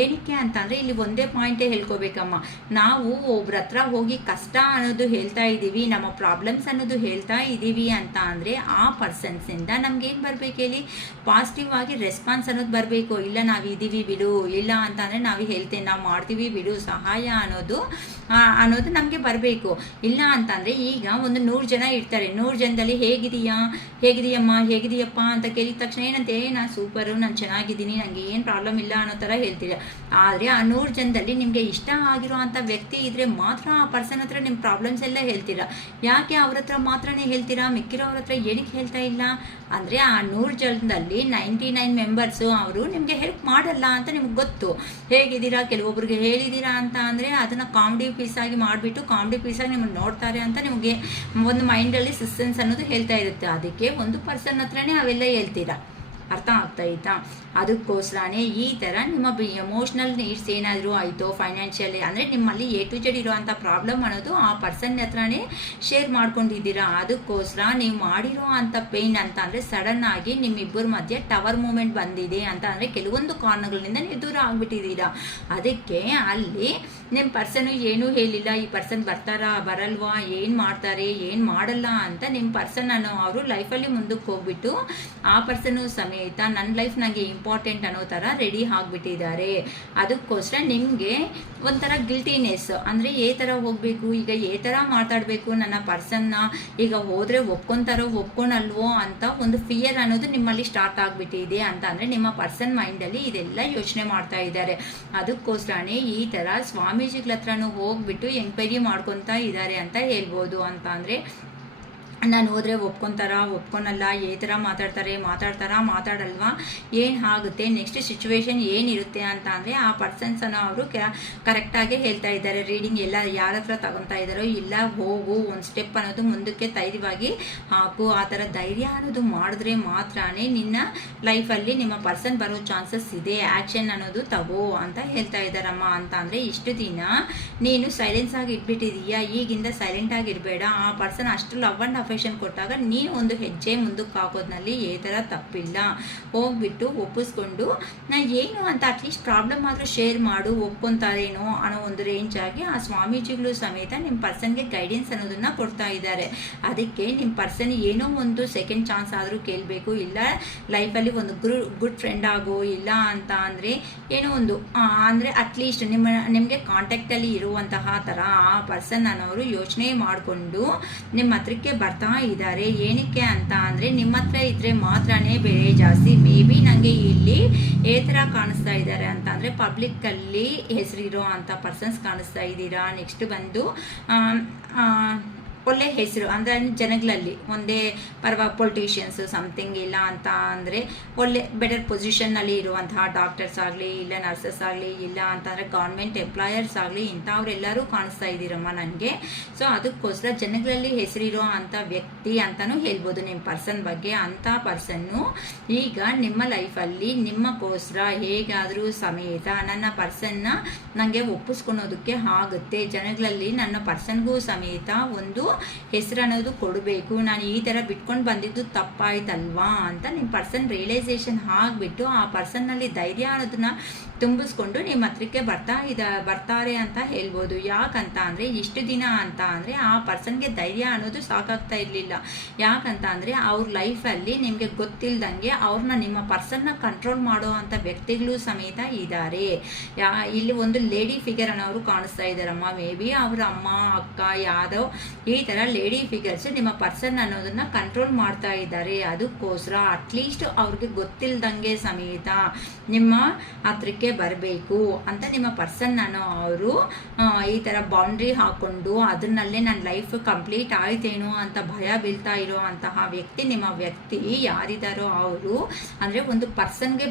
ಏನಕ್ಕೆ ಅಂತಂದರೆ ಇಲ್ಲಿ ಒಂದೇ ಪಾಯಿಂಟೇ ಹೇಳ್ಕೋಬೇಕಮ್ಮ. ನಾವು ಒಬ್ರ ಹತ್ರ ಹೋಗಿ ಕಷ್ಟ ಅನ್ನೋದು ಹೇಳ್ತಾ ಇದ್ದೀವಿ, ನಮ್ಮ ಪ್ರಾಬ್ಲಮ್ಸ್ ಅನ್ನೋದು ಹೇಳ್ತಾ ಇದ್ದೀವಿ ಅಂತ ಅಂದರೆ ಆ ಪರ್ಸನ್ಸಿಂದ ನಮ್ಗೇನು ಬರಬೇಕು ಹೇಳಿ, ಪಾಸಿಟಿವ್ ಆಗಿ ರೆಸ್ಪಾನ್ಸ್ ಅನ್ನೋದು ಬರಬೇಕು. ಇಲ್ಲ ನಾವು ಇದ್ದೀವಿ ಬಿಡು, ಇಲ್ಲ ಅಂತಂದರೆ ನಾವು ಹೇಳ್ತೇವೆ ನಾವು ಮಾಡ್ತೀವಿ ಬಿಡು, ಸಹಾಯ ಅನ್ನೋದು ನಮಗೆ ಬರಬೇಕು. ಇಲ್ಲ ಅಂತಂದರೆ ಈಗ ಒಂದು 100 ಜನ ಇರ್ತಾರೆ, 100 ಜನದಲ್ಲಿ ಹೇಗಿದೆಯಮ್ಮ ಹೇಗಿದೆಯಪ್ಪ ಅಂತ ಕೇಳಿದ ತಕ್ಷಣ ಏನಂತೆ ನಾನು ಸೂಪರು, ನಾನು ಚೆನ್ನಾಗಿದ್ದೀನಿ, ನನಗೆ ಏನು ಪ್ರಾಬ್ಲಮ್ ಇಲ್ಲ ಅನ್ನೋ ಥರ ಹೇಳ್ತೀರ. ಆದರೆ ಆ 100 ಜನದಲ್ಲಿ ನಿಮಗೆ ಇಷ್ಟ ಆಗಿರೋ ಅಂಥ ವ್ಯಕ್ತಿ ಇದ್ದರೆ ಮಾತ್ರ ಆ ಪರ್ಸನ್ ಹತ್ರ ನಿಮ್ಮ ಪ್ರಾಬ್ಲಮ್ಸ್ ಎಲ್ಲ ಹೇಳ್ತೀರಾ. ಯಾಕೆ ಅವ್ರ ಹತ್ರ ಮಾತ್ರನೇ ಹೇಳ್ತೀರಾ, ಮಿಕ್ಕಿರೋವ್ರ ಹತ್ರ ಏನಕ್ಕೆ ಹೇಳ್ತಾ ಇಲ್ಲ ಅಂದರೆ ಆ 100 ಜನದಲ್ಲಿ 99 ಮೆಂಬರ್ಸು ಅವರು ನಿಮಗೆ ಹೆಲ್ಪ್ ಮಾಡಲ್ಲ ಅಂತ ನಿಮ್ಗೆ ಗೊತ್ತು. ಹೇಗಿದ್ದೀರಾ, ಕೆಲವೊಬ್ರಿಗೆ ಹೇಳಿದ್ದೀರಾ ಅಂತ ಅಂದರೆ ಅದನ್ನು ಕಾಮಿಡಿ ಪೀಸಾಗಿ ಮಾಡಿಬಿಟ್ಟು ಕಾಮಿಡಿ ಪೀಸಾಗಿ ನಿಮ್ಮನ್ನು ನೋಡ್ತಾರೆ ಅಂತ ನಿಮಗೆ ಒಂದು ಮೈಂಡಲ್ಲಿ ಸಸ್ಪೆನ್ಸ್ ಅನ್ನೋದು ಹೇಳ್ತಾ ಇರುತ್ತೆ. ಅದಕ್ಕೆ ಒಂದು ಪರ್ಸನ್ ಹತ್ರನೇ ಅವೆಲ್ಲ ಹೇಳ್ತೀರಾ. ಅರ್ಥ ಆಗ್ತಾಯಿತಾ? ಅದಕ್ಕೋಸ್ಕರನೇ ಈ ಥರ ನಿಮ್ಮ ಎಮೋಷ್ನಲ್ ನೀಡ್ಸ್ ಏನಾದರೂ ಆಯಿತು, ಫೈನಾನ್ಷಿಯಲಿ ಅಂದರೆ ನಿಮ್ಮಲ್ಲಿ A to Z ಇರೋವಂಥ ಪ್ರಾಬ್ಲಮ್ ಅನ್ನೋದು ಆ ಪರ್ಸನ್ ಹತ್ರನೇ ಶೇರ್ ಮಾಡ್ಕೊಂಡಿದ್ದೀರಾ. ಅದಕ್ಕೋಸ್ಕರ ನೀವು ಮಾಡಿರೋ ಅಂಥ ಪೇಯ್ನ್ ಅಂತ ಅಂದರೆ ಸಡನ್ನಾಗಿ ನಿಮ್ಮಿಬ್ಬರ ಮಧ್ಯೆ ಟವರ್ ಮೂಮೆಂಟ್ ಬಂದಿದೆ ಅಂತ ಅಂದರೆ ಕೆಲವೊಂದು ಕಾರಣಗಳಿಂದ ನೀವು ದೂರ ಆಗಿಬಿಟ್ಟಿದ್ದೀರಾ. ಅದಕ್ಕೆ ಅಲ್ಲಿ ನಿಮ್ಮ ಪರ್ಸನು ಏನೂ ಹೇಳಿಲ್ಲ, ಈ ಪರ್ಸನ್ ಬರ್ತಾರಾ ಬರಲ್ವಾ, ಏನು ಮಾಡ್ತಾರೆ ಏನು ಮಾಡಲ್ಲ ಅಂತ ನಿಮ್ಮ ಪರ್ಸನ್ ಅನ್ನೋ ಅವರು ಲೈಫಲ್ಲಿ ಮುಂದಕ್ಕೆ ಹೋಗ್ಬಿಟ್ಟು ಆ ಪರ್ಸನು ಸಮೇತ ನನ್ನ ಲೈಫ್ ನನಗೆ ಇಂಪಾರ್ಟೆಂಟ್ ಅನ್ನೋ ಥರ ರೆಡಿ ಆಗಿಬಿಟ್ಟಿದ್ದಾರೆ. ಅದಕ್ಕೋಸ್ಕರ ನಿಮಗೆ ಒಂಥರ ಗಿಲ್ಟಿನೆಸ್ ಅಂದರೆ ಏ ಥರ ಹೋಗಬೇಕು, ಈಗ ಏ ಥರ ಮಾತಾಡಬೇಕು ನನ್ನ ಪರ್ಸನ್ನ, ಈಗ ಹೋದರೆ ಒಪ್ಕೊತಾರೋ ಒಪ್ಕೊಳಲ್ವೋ ಅಂತ ಒಂದು ಫಿಯರ್ ಅನ್ನೋದು ನಿಮ್ಮಲ್ಲಿ ಸ್ಟಾರ್ಟ್ ಆಗಿಬಿಟ್ಟಿದೆ ಅಂತ ಅಂದರೆ ನಿಮ್ಮ ಪರ್ಸನ್ ಮೈಂಡಲ್ಲಿ ಇದೆಲ್ಲ ಯೋಚನೆ ಮಾಡ್ತಾ ಇದ್ದಾರೆ. ಅದಕ್ಕೋಸ್ಕರನೇ ಈ ಥರ ಸ್ವಾಮೀಜಿಗಳ ಹತ್ರನೂ ಹೋಗ್ಬಿಟ್ಟು ಎಂಕ್ವೈರಿ ಮಾಡ್ಕೊತಾ ಇದ್ದಾರೆ ಅಂತ ಹೇಳ್ಬೋದು. ಅಂತ ಅಂದರೆ ನಾನು ಹೋದರೆ ಒಪ್ಕೊಳಲ್ಲ, ಈ ಥರ ಮಾತಾಡಲ್ವಾ, ಏನು ಆಗುತ್ತೆ, ನೆಕ್ಸ್ಟ್ ಸಿಚುವೇಶನ್ ಏನಿರುತ್ತೆ ಅಂತ ಅಂದರೆ ಆ ಪರ್ಸನ್ಸನ್ನು ಅವರು ಕರೆಕ್ಟಾಗಿ ಹೇಳ್ತಾ ಇದ್ದಾರೆ. ರೀಡಿಂಗ್ ಎಲ್ಲ ಯಾರ ಹತ್ರ ತಗೊತಾ ಇದ್ದಾರೋ ಇಲ್ಲ, ಹೋಗು ಒಂದು ಸ್ಟೆಪ್ ಅನ್ನೋದು ಮುಂದಕ್ಕೆ ಧೈರ್ಯವಾಗಿ ಹಾಕು. ಆ ಥರ ಧೈರ್ಯ ಅನ್ನೋದು ಮಾಡಿದ್ರೆ ಮಾತ್ರನೇ ನಿನ್ನ ಲೈಫಲ್ಲಿ ನಿಮ್ಮ ಪರ್ಸನ್ ಬರೋ ಚಾನ್ಸಸ್ ಇದೆ, ಆ್ಯಕ್ಷನ್ ಅನ್ನೋದು ತಗೋ ಅಂತ ಹೇಳ್ತಾ ಇದ್ದಾರಮ್ಮ. ಅಂತ ಅಂದರೆ ಇಷ್ಟು ದಿನ ನೀನು ಸೈಲೆನ್ಸ್ ಆಗಿ ಇಟ್ಬಿಟ್ಟಿದೀಯಾ, ಈಗಿಂದ ಸೈಲೆಂಟ್ ಆಗಿರಬೇಡ. ಆ ಪರ್ಸನ್ ಅಷ್ಟು ಲವ್ ಆ್ಯಂಡ್ ಅಫೆಕ್ಷನ್ ಕೊಟ್ಟಾಗ ನೀನು ಒಂದು ಹೆಜ್ಜೆ ಮುಂದಕ್ಕೆ ಹಾಕೋದ್ರಲ್ಲಿ ಏ ಥರ ತಪ್ಪಿಲ್ಲ. ಹೋಗ್ಬಿಟ್ಟು ಒಪ್ಪಿಸ್ಕೊಂಡು ಏನು ಅಂತ ಅಟ್ಲೀಸ್ಟ್ ಪ್ರಾಬ್ಲಮ್ ಆದರೂ ಶೇರ್ ಮಾಡು, ಒಪ್ಕೊತಾರೇನೋ ಅನ್ನೋ ಒಂದು ರೇಂಜ್ ಆಗಿ ಆ ಸ್ವಾಮೀಜಿಗಳು ಸಮೇತ ನಿಮ್ಮ ಪರ್ಸನ್ಗೆ ಗೈಡೆನ್ಸ್ ಅನ್ನೋದನ್ನು ಕೊಡ್ತಾ ಇದ್ದಾರೆ. ಅದಕ್ಕೆ ನಿಮ್ಮ ಪರ್ಸನ್ ಏನೋ ಒಂದು ಸೆಕೆಂಡ್ ಚಾನ್ಸ್ ಆದರೂ ಕೇಳಬೇಕು, ಇಲ್ಲ ಲೈಫಲ್ಲಿ ಒಂದು ಗುಡ್ ಫ್ರೆಂಡ್ ಆಗೋ, ಇಲ್ಲ ಅಂತ ಅಂದರೆ ಏನೋ ಒಂದು ಅಂದರೆ ಅಟ್ಲೀಸ್ಟ್ ನಿಮಗೆ ಕಾಂಟ್ಯಾಕ್ಟಲ್ಲಿ ಇರುವಂತಹ ಥರ ಆ ಪರ್ಸನ್ ಅನ್ನೋರು ಯೋಚನೆ ಮಾಡಿಕೊಂಡು ನಿಮ್ಮ ಹತ್ರಕ್ಕೆ ಬರ್ತಾ ಇದ್ದಾರೆ. ಏನಕ್ಕೆ ಅಂತ ಅಂದರೆ ನಿಮ್ಮ ಹತ್ರ ಇದ್ದರೆ ಮಾತ್ರನೇ ಬೆಲೆ ಜಾಸ್ತಿ. ಮೇ ಬಿ ನನಗೆ ಇಲ್ಲಿ ಏ ಥರ ಕಾಣಿಸ್ತಾ ಇದ್ದಾರೆ ಅಂತ ಅಂದರೆ ಪಬ್ಲಿಕ್ಕಲ್ಲಿ ಹೆಸರಿರೋ ಅಂಥ ಪರ್ಸನ್ಸ್ ಕಾಣಿಸ್ತಾ ಇದ್ದೀರಾ. ನೆಕ್ಸ್ಟ್ ಬಂದು ಒಳ್ಳೆ ಹೆಸರು ಅಂದರೆ ಜನಗಳಲ್ಲಿ ಒಂದೇ ಪೊಲಿಟಿಷಿಯನ್ಸ್ ಸಮಥಿಂಗ್, ಇಲ್ಲ ಅಂತ ಅಂದರೆ ಒಳ್ಳೆ ಬೆಟರ್ ಪೊಸಿಷನ್ನಲ್ಲಿ ಇರುವಂತಹ ಡಾಕ್ಟರ್ಸ್ ಆಗಲಿ, ಇಲ್ಲ ನರ್ಸಸ್ ಆಗಲಿ, ಇಲ್ಲ ಅಂತಂದರೆ ಗೌರ್ಮೆಂಟ್ ಎಂಪ್ಲಾಯರ್ಸ್ ಆಗಲಿ, ಇಂಥವ್ರೆಲ್ಲರೂ ಕಾಣಿಸ್ತಾ ಇದ್ದೀರಮ್ಮ ನನಗೆ. ಸೊ ಅದಕ್ಕೋಸ್ಕರ ಜನಗಳಲ್ಲಿ ಹೆಸರಿರೋ ಅಂಥ ವ್ಯಕ್ತಿ ಅಂತಲೂ ಹೇಳ್ಬೋದು ನಿಮ್ಮ ಪರ್ಸನ್ ಬಗ್ಗೆ. ಅಂಥ ಪರ್ಸನ್ನು ಈಗ ನಿಮ್ಮ ಲೈಫಲ್ಲಿ ನಿಮ್ಮಕ್ಕೋಸ್ಕರ ಹೇಗಾದರೂ ಸಮೇತ ನನ್ನ ಪರ್ಸನ್ನ ನನಗೆ ಒಪ್ಪಿಸ್ಕೊಳೋದಕ್ಕೆ ಆಗುತ್ತೆ. ಜನಗಳಲ್ಲಿ ನನ್ನ ಪರ್ಸನ್ಗೂ ಸಮೇತ ಒಂದು ಹೆಸರು ಅನ್ನೋದು ಕೊಡಬೇಕು. ನಾನು ಈ ಥರ ಬಿಟ್ಕೊಂಡು ಬಂದಿದ್ದು ತಪ್ಪಾಯ್ತಲ್ವಾ ಅಂತ ನಿಮ್ಮ ಪರ್ಸನ್ ರಿಯಲೈಸೇಷನ್ ಆಗಿಬಿಟ್ಟು ಆ ಪರ್ಸನ್ನಲ್ಲಿ ಧೈರ್ಯ ಅನ್ನೋದನ್ನ ತುಂಬಿಸ್ಕೊಂಡು ನಿಮ್ಮ ಹತ್ರಕ್ಕೆ ಬರ್ತಾರೆ ಅಂತ ಹೇಳ್ಬೋದು. ಯಾಕಂತ ಅಂದರೆ ಇಷ್ಟು ದಿನ ಅಂತ ಅಂದರೆ ಆ ಪರ್ಸನ್ಗೆ ಧೈರ್ಯ ಅನ್ನೋದು ಸಾಕಾಗ್ತಾ ಇರಲಿಲ್ಲ. ಯಾಕಂತ ಅಂದರೆ ಅವ್ರ ಲೈಫಲ್ಲಿ ನಿಮಗೆ ಗೊತ್ತಿಲ್ದಂಗೆ ಅವ್ರನ್ನ ನಿಮ್ಮ ಪರ್ಸನ್ನ ಕಂಟ್ರೋಲ್ ಮಾಡೋ ಅಂಥ ವ್ಯಕ್ತಿಗಳು ಸಮೇತ ಇದ್ದಾರೆ. ಇಲ್ಲಿ ಒಂದು ಲೇಡಿ ಫಿಗರ್ ಅನ್ನೋರು ಕಾಣಿಸ್ತಾ ಇದ್ದಾರಮ್ಮ. ಮೇ ಬಿ ಅವ್ರ ಅಮ್ಮ ಅಕ್ಕ ಯಾವ್ದೋ ಈ ಥರ ಲೇಡಿ ಫಿಗರ್ಸ್ ನಿಮ್ಮ ಪರ್ಸನ್ ಅನ್ನೋದನ್ನ ಕಂಟ್ರೋಲ್ ಮಾಡ್ತಾ ಇದ್ದಾರೆ. ಅದಕ್ಕೋಸ್ಕರ ಅಟ್ಲೀಸ್ಟ್ ಅವ್ರಿಗೆ ಗೊತ್ತಿಲ್ದಂಗೆ ಸಮೇತ ನಿಮ್ಮ ಹತ್ರಕ್ಕೆ ಬರಬೇಕು ಅಂತ ನಿಮ್ಮ ಪರ್ಸನ್ ಅನ್ನೋ ಅವರು ಈ ಥರ ಬೌಂಡ್ರಿ ಹಾಕ್ಕೊಂಡು ಅದನ್ನಲ್ಲೇ ನನ್ನ ಲೈಫ್ ಕಂಪ್ಲೀಟ್ ಆಯ್ತೇನೋ ಅಂತ ಭಯ ಬೀಳ್ತಾ ಇರೋ ಅಂತಹ ವ್ಯಕ್ತಿ ನಿಮ್ಮ ವ್ಯಕ್ತಿ ಯಾರಿದ್ದಾರೋ ಅವರು ಅಂದರೆ ಒಂದು ಪರ್ಸನ್ಗೆ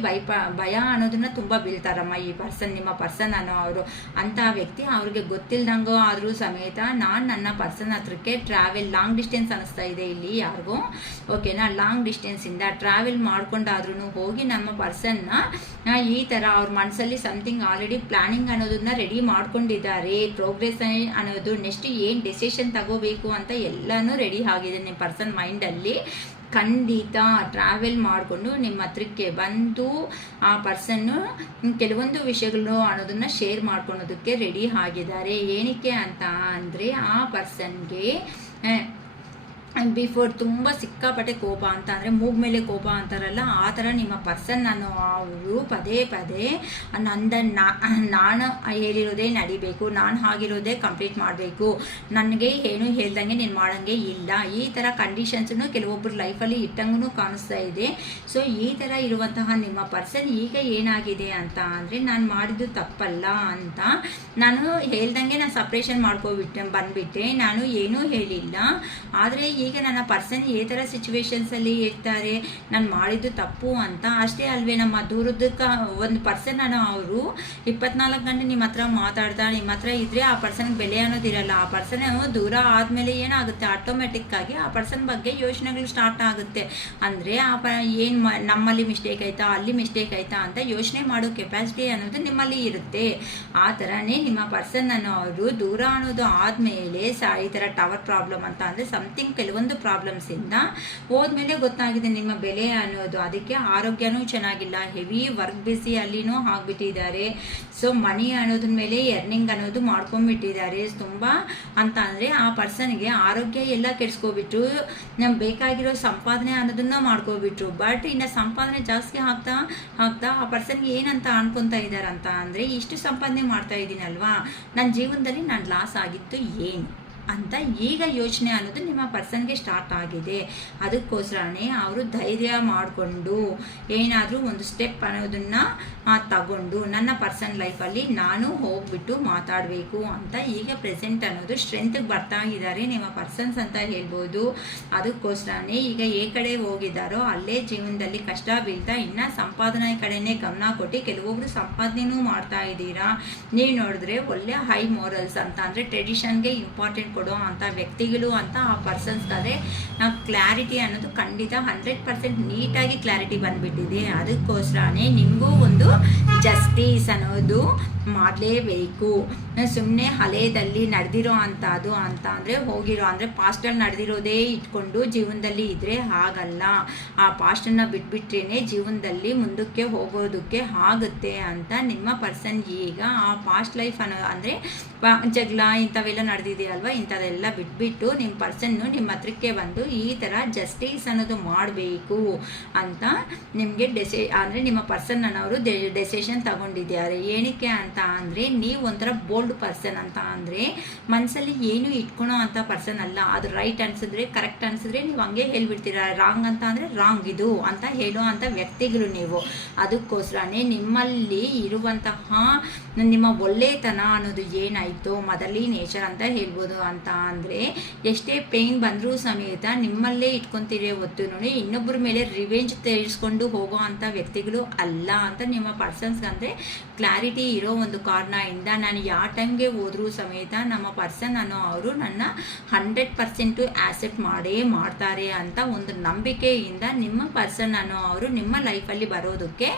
ಭಯ ಅನ್ನೋದನ್ನ ತುಂಬ ಬೀಳ್ತಾರಮ್ಮ ಈ ಪರ್ಸನ್, ನಿಮ್ಮ ಪರ್ಸನ್ ಅನ್ನೋ ಅವರು. ಅಂತಹ ವ್ಯಕ್ತಿ ಅವ್ರಿಗೆ ಗೊತ್ತಿಲ್ದಂಗೋ ಆದರೂ ಸಮೇತ ನಾನು ನನ್ನ ಪರ್ಸನ್ ಹತ್ರಕ್ಕೆ ಟ್ರಾವೆಲ್ ಲಾಂಗ್ ಡಿಸ್ಟೆನ್ಸ್ ಅನ್ನಿಸ್ತಾ ಇದೆ ಇಲ್ಲಿ ಯಾರಿಗೂ, ಓಕೆನಾ. ಲಾಂಗ್ ಡಿಸ್ಟೆನ್ಸಿಂದ ಟ್ರಾವೆಲ್ ಮಾಡ್ಕೊಂಡಾದ್ರೂ ಹೋಗಿ ನಮ್ಮ ಪರ್ಸನ್ನ ಈ ಥರ ಅವ್ರ ಮನಸ್ಸಲ್ಲಿ ಸಮಥಿಂಗ್ ಆಲ್ರೆಡಿ ಪ್ಲಾನಿಂಗ್ ಅನ್ನೋದನ್ನ ರೆಡಿ ಮಾಡ್ಕೊಂಡಿದ್ದಾರೆ. ಪ್ರೋಗ್ರೆಸ್ ಅನ್ನೋದು ನೆಕ್ಸ್ಟ್ ಏನು ಡೆಸಿಷನ್ ತಗೋಬೇಕು ಅಂತ ಎಲ್ಲನೂ ರೆಡಿ ಆಗಿದೆ ನಿಮ್ಮ ಪರ್ಸನ್ ಮೈಂಡಲ್ಲಿ. ಖಂಡಿತ ಟ್ರಾವೆಲ್ ಮಾಡಿಕೊಂಡು ನಿಮ್ಮ ಹತ್ರಕ್ಕೆ ಬಂದು ಆ ಪರ್ಸನ್ನು ಕೆಲವೊಂದು ವಿಷಯಗಳು ಅನ್ನೋದನ್ನು ಶೇರ್ ಮಾಡ್ಕೊಳೋದಕ್ಕೆ ರೆಡಿ ಆಗಿದ್ದಾರೆ. ಏನಕ್ಕೆ ಅಂತ ಅಂದರೆ ಆ ಪರ್ಸನ್ಗೆ ಬಿಫೋರ್ ತುಂಬ ಸಿಕ್ಕಾಪಟ್ಟೆ ಕೋಪ ಅಂತ ಅಂದರೆ ಮೂಗ್ ಮೇಲೆ ಕೋಪ ಅಂತಾರಲ್ಲ ಆ ಥರ ನಿಮ್ಮ ಪರ್ಸನ್ ಅನ್ನೋ ಅವರು ಪದೇ ಪದೇ ನಾನು ಹೇಳಿರೋದೇ ನಡಿಬೇಕು, ನಾನು ಆಗಿರೋದೇ ಕಂಪ್ಲೀಟ್ ಮಾಡಬೇಕು, ನನಗೆ ಏನು ಹೇಳ್ದಂಗೆ ನೀನು ಮಾಡೋಂಗೆ ಇಲ್ಲ, ಈ ಥರ ಕಂಡೀಷನ್ಸನ್ನು ಕೆಲವೊಬ್ಬರು ಲೈಫಲ್ಲಿ ಇಟ್ಟಂಗೂ ಕಾಣಿಸ್ತಾ ಇದೆ. ಸೊ ಈ ಥರ ಇರುವಂತಹ ನಿಮ್ಮ ಪರ್ಸನ್ ಈಗ ಏನಾಗಿದೆ ಅಂತ ಅಂದರೆ ನಾನು ಮಾಡಿದ್ದು ತಪ್ಪಲ್ಲ ಅಂತ ನಾನು ಹೇಳ್ದಂಗೆ ನಾನು ಸಪ್ರೇಷನ್ ಬಂದುಬಿಟ್ಟೆ, ನಾನು ಏನೂ ಹೇಳಿಲ್ಲ. ಆದರೆ ಈಗ ನನ್ನ ಪರ್ಸನ್ ಈ ಥರ ಸಿಚುವೇಶನ್ಸಲ್ಲಿ ಇರ್ತಾರೆ, ನಾನು ಮಾಡಿದ್ದು ತಪ್ಪು ಅಂತ. ಅಷ್ಟೇ ಅಲ್ವೇ ನಮ್ಮ ದೂರದಕ್ಕೆ ಒಂದು ಪರ್ಸನ್ ಅನ್ನೋ ಅವರು 24 ಗಂಟೆ ನಿಮ್ಮ ಹತ್ರ ಮಾತಾಡ್ತಾ ನಿಮ್ಮ ಹತ್ರ ಇದ್ದರೆ ಆ ಪರ್ಸನ್ಗೆ ಬೆಲೆ ಅನ್ನೋದಿರಲ್ಲ. ಆ ಪರ್ಸನ್ ದೂರ ಆದಮೇಲೆ ಏನಾಗುತ್ತೆ ಆಟೋಮೆಟಿಕ್ಕಾಗಿ ಆ ಪರ್ಸನ್ ಬಗ್ಗೆ ಯೋಚನೆಗಳು ಸ್ಟಾರ್ಟ್ ಆಗುತ್ತೆ. ಅಂದರೆ ಏನು ನಮ್ಮಲ್ಲಿ ಮಿಸ್ಟೇಕ್ ಆಯಿತಾ ಅಲ್ಲಿ ಮಿಸ್ಟೇಕ್ ಆಯಿತಾ ಅಂತ ಯೋಚನೆ ಮಾಡೋ ಕೆಪಾಸಿಟಿ ಅನ್ನೋದು ನಿಮ್ಮಲ್ಲಿ ಇರುತ್ತೆ. ಆ ಥರನೇ ನಿಮ್ಮ ಪರ್ಸನ್ ಅನ್ನೋ ಅವರು ದೂರ ಅನ್ನೋದು ಆದಮೇಲೆ ಈ ಥರ ಟವರ್ ಪ್ರಾಬ್ಲಮ್ ಅಂತ ಅಂದರೆ ಸಮಥಿಂಗ್ ಕೆಲವೊಂದು ಪ್ರಾಬ್ಲಮ್ಸಿಂದ ಹೋದ್ಮೇಲೆ ಗೊತ್ತಾಗಿದೆ ನಿಮ್ಮ ಬೆಲೆ ಅನ್ನೋದು. ಅದಕ್ಕೆ ಆರೋಗ್ಯನೂ ಚೆನ್ನಾಗಿಲ್ಲ, ಹೆವಿ ವರ್ಕ್ ಬಿಸಿ ಅಲ್ಲಿನೂ ಆಗಿಬಿಟ್ಟಿದ್ದಾರೆ. ಸೊ ಮನಿ ಅನ್ನೋದ್ರ ಮೇಲೆ ಎರ್ನಿಂಗ್ ಅನ್ನೋದು ಮಾಡ್ಕೊಂಡ್ಬಿಟ್ಟಿದ್ದಾರೆ ತುಂಬ ಅಂತ ಅಂದರೆ ಆ ಪರ್ಸನ್ಗೆ ಆರೋಗ್ಯ ಎಲ್ಲ ಕೆಡಿಸ್ಕೊಬಿಟ್ರು, ನಮ್ಗೆ ಬೇಕಾಗಿರೋ ಸಂಪಾದನೆ ಅನ್ನೋದನ್ನ ಮಾಡ್ಕೊಬಿಟ್ರು. ಬಟ್ ಇನ್ನು ಸಂಪಾದನೆ ಜಾಸ್ತಿ ಆಗ್ತಾ ಆ ಪರ್ಸನ್ಗೆ ಏನಂತ ಅನ್ಕೊತಾ ಇದ್ದಾರಂತ ಅಂದರೆ ಇಷ್ಟು ಸಂಪಾದನೆ ಮಾಡ್ತಾ ಇದ್ದೀನಲ್ವಾ, ನನ್ನ ಜೀವನದಲ್ಲಿ ನಾನು ಲಾಸ್ ಆಗಿತ್ತು ಏನು ಅಂತ ಈಗ ಯೋಚನೆ ಅನ್ನೋದು ನಿಮ್ಮ ಪರ್ಸನ್ಗೆ ಸ್ಟಾರ್ಟ್ ಆಗಿದೆ. ಅದಕ್ಕೋಸ್ಕರನೇ ಅವರು ಧೈರ್ಯ ಮಾಡಿಕೊಂಡು ಏನಾದರೂ ಒಂದು ಸ್ಟೆಪ್ ಅನ್ನೋದನ್ನು ತಗೊಂಡು ನನ್ನ ಪರ್ಸನ್ ಲೈಫಲ್ಲಿ ನಾನು ಹೋಗ್ಬಿಟ್ಟು ಮಾತಾಡಬೇಕು ಅಂತ ಈಗ ಪ್ರೆಸೆಂಟ್ ಅನ್ನೋದು ಸ್ಟ್ರೆಂತ್ಗೆ ಬರ್ತಾ ಇದ್ದಾರೆ ನಿಮ್ಮ ಪರ್ಸನ್ಸ್ ಅಂತ ಹೇಳ್ಬೋದು. ಅದಕ್ಕೋಸ್ಕರನೇ ಈಗ ಕಡೆ ಹೋಗಿದ್ದಾರೋ ಅಲ್ಲೇ ಜೀವನದಲ್ಲಿ ಕಷ್ಟ ಬೀಳ್ತಾ ಇನ್ನು ಸಂಪಾದನೆ ಕಡೆನೇ ಗಮನ ಕೊಟ್ಟು ಕೆಲವೊಬ್ರು ಸಂಪಾದನೆನೂ ಮಾಡ್ತಾ ಇದ್ದೀರಾ. ನೀವು ನೋಡಿದ್ರೆ ಒಳ್ಳೆ ಹೈ ಮೋರಲ್ಸ್ ಅಂತ ಅಂದರೆ ಟ್ರೆಡಿಷನ್ಗೆ ಇಂಪಾರ್ಟೆಂಟ್ ಕೊಡೋ ಅಂಥ ವ್ಯಕ್ತಿಗಳು ಅಂತ ಆ ಪರ್ಸನ್ಸ್ಗಾದರೆ ಕ್ಲಾರಿಟಿ ಅನ್ನೋದು ಖಂಡಿತ 100% ನೀಟಾಗಿ ಕ್ಲಾರಿಟಿ ಬಂದುಬಿಟ್ಟಿದೆ. ಅದಕ್ಕೋಸ್ಕರನೇ ನಿಮಗೂ ಒಂದು ಜಸ್ಟಿಸ್ ಅನ್ನೋದು ಮಾಡಲೇಬೇಕು. ಸುಮ್ಮನೆ ಹಳೆಯದಲ್ಲಿ ನಡೆದಿರೋ ಅಂಥದ್ದು ಅಂತ ಅಂದರೆ ಹೋಗಿರೋ ಅಂದರೆ ಪಾಸ್ಟಲ್ಲಿ ನಡೆದಿರೋದೇ ಇಟ್ಕೊಂಡು ಜೀವನದಲ್ಲಿ ಇದ್ದರೆ ಆಗಲ್ಲ. ಆ ಪಾಸ್ಟನ್ನು ಬಿಟ್ಬಿಟ್ರೇ ಜೀವನದಲ್ಲಿ ಮುಂದಕ್ಕೆ ಹೋಗೋದಕ್ಕೆ ಆಗುತ್ತೆ ಅಂತ ನಿಮ್ಮ ಪರ್ಸನ್ ಈಗ ಆ ಪಾಸ್ಟ್ ಲೈಫ್ ಅಂದರೆ ಜಗಳ ಇಂಥವೆಲ್ಲ ನಡೆದಿದೆಯಲ್ವ ಇಂಥದೆಲ್ಲ ಬಿಟ್ಬಿಟ್ಟು ನಿಮ್ಮ ಪರ್ಸನ್ನು ನಿಮ್ಮ ಹತ್ರಕ್ಕೆ ಬಂದು ಈ ಥರ ಜಸ್ಟಿಸ್ ಅನ್ನೋದು ಮಾಡಬೇಕು ಅಂತ ನಿಮಗೆ ಅಂದರೆ ನಿಮ್ಮ ಪರ್ಸನ್ ಅನ್ನೋರು ಡೆಸಿಷನ್ ತಗೊಂಡಿದ್ದಾರೆ. ಏನಕ್ಕೆ ಅಂತ ಅಂದರೆ ನೀವು ಒಂಥರ ಬೋಲ್ಡ್ ಪರ್ಸನ್ ಅಂತ ಅಂದರೆ ಮನಸ್ಸಲ್ಲಿ ಏನು ಇಟ್ಕೊಳೋ ಅಂಥ ಪರ್ಸನ್ ಅಲ್ಲ. ಅದು ರೈಟ್ ಅನಿಸಿದ್ರೆ ಕರೆಕ್ಟ್ ಅನಿಸಿದ್ರೆ ನೀವು ಹಂಗೆ ಹೇಳ್ಬಿಡ್ತೀರ, ರಾಂಗ್ ಅಂತ ಅಂದರೆ ರಾಂಗ್ ಇದು ಅಂತ ಹೇಳೋ ಅಂಥ ವ್ಯಕ್ತಿಗಳು ನೀವು. ಅದಕ್ಕೋಸ್ಕರನೇ ನಿಮ್ಮಲ್ಲಿ ಇರುವಂತಹ ನಿಮ್ಮ ಒಳ್ಳೆತನ ಅನ್ನೋದು ಏನಾಯಿತು ಮದರ್ಲಿ ನೇಚರ್ ಅಂತ ಹೇಳ್ಬೋದು ಅಂತ ಅಂದರೆ ಎಷ್ಟೇ ಪೇಯ್ನ್ ಬಂದರೂ ಸಮೇತ ನಿಮ್ಮಲ್ಲೇ ಇಟ್ಕೊತೀರಿ ಹೊತ್ತು ನೋಡಿ ಇನ್ನೊಬ್ಬರ ಮೇಲೆ ರಿವೆಂಜ್ ತೀರಿಸ್ಕೊಂಡು ಹೋಗೋ ಅಂಥ ವ್ಯಕ್ತಿಗಳು ಅಲ್ಲ ಅಂತ ನಿಮ್ಮ ಪರ್ಸನ್ಸ್ಗೆ ಅಂದರೆ ಕ್ಲಾರಿಟಿ ಇರೋ ಒಂದು ಕಾರಣದಿಂದ ನಾನು ಯಾವ ಟೈಮ್ಗೆ ಹೋದ್ರೂ ಸಮೇತ ನಮ್ಮ ಪರ್ಸನ್ ಅನ್ನೋ ಅವರು ನನ್ನ 100% ಆ್ಯಸೆಪ್ಟ್ ಮಾಡೇ ಮಾಡ್ತಾರೆ ಅಂತ ಒಂದು ನಂಬಿಕೆಯಿಂದ ನಿಮ್ಮ ಪರ್ಸನ್ ಅನ್ನೋ ಅವರು ನಿಮ್ಮ ಲೈಫಲ್ಲಿ ಬರೋದಕ್ಕೆ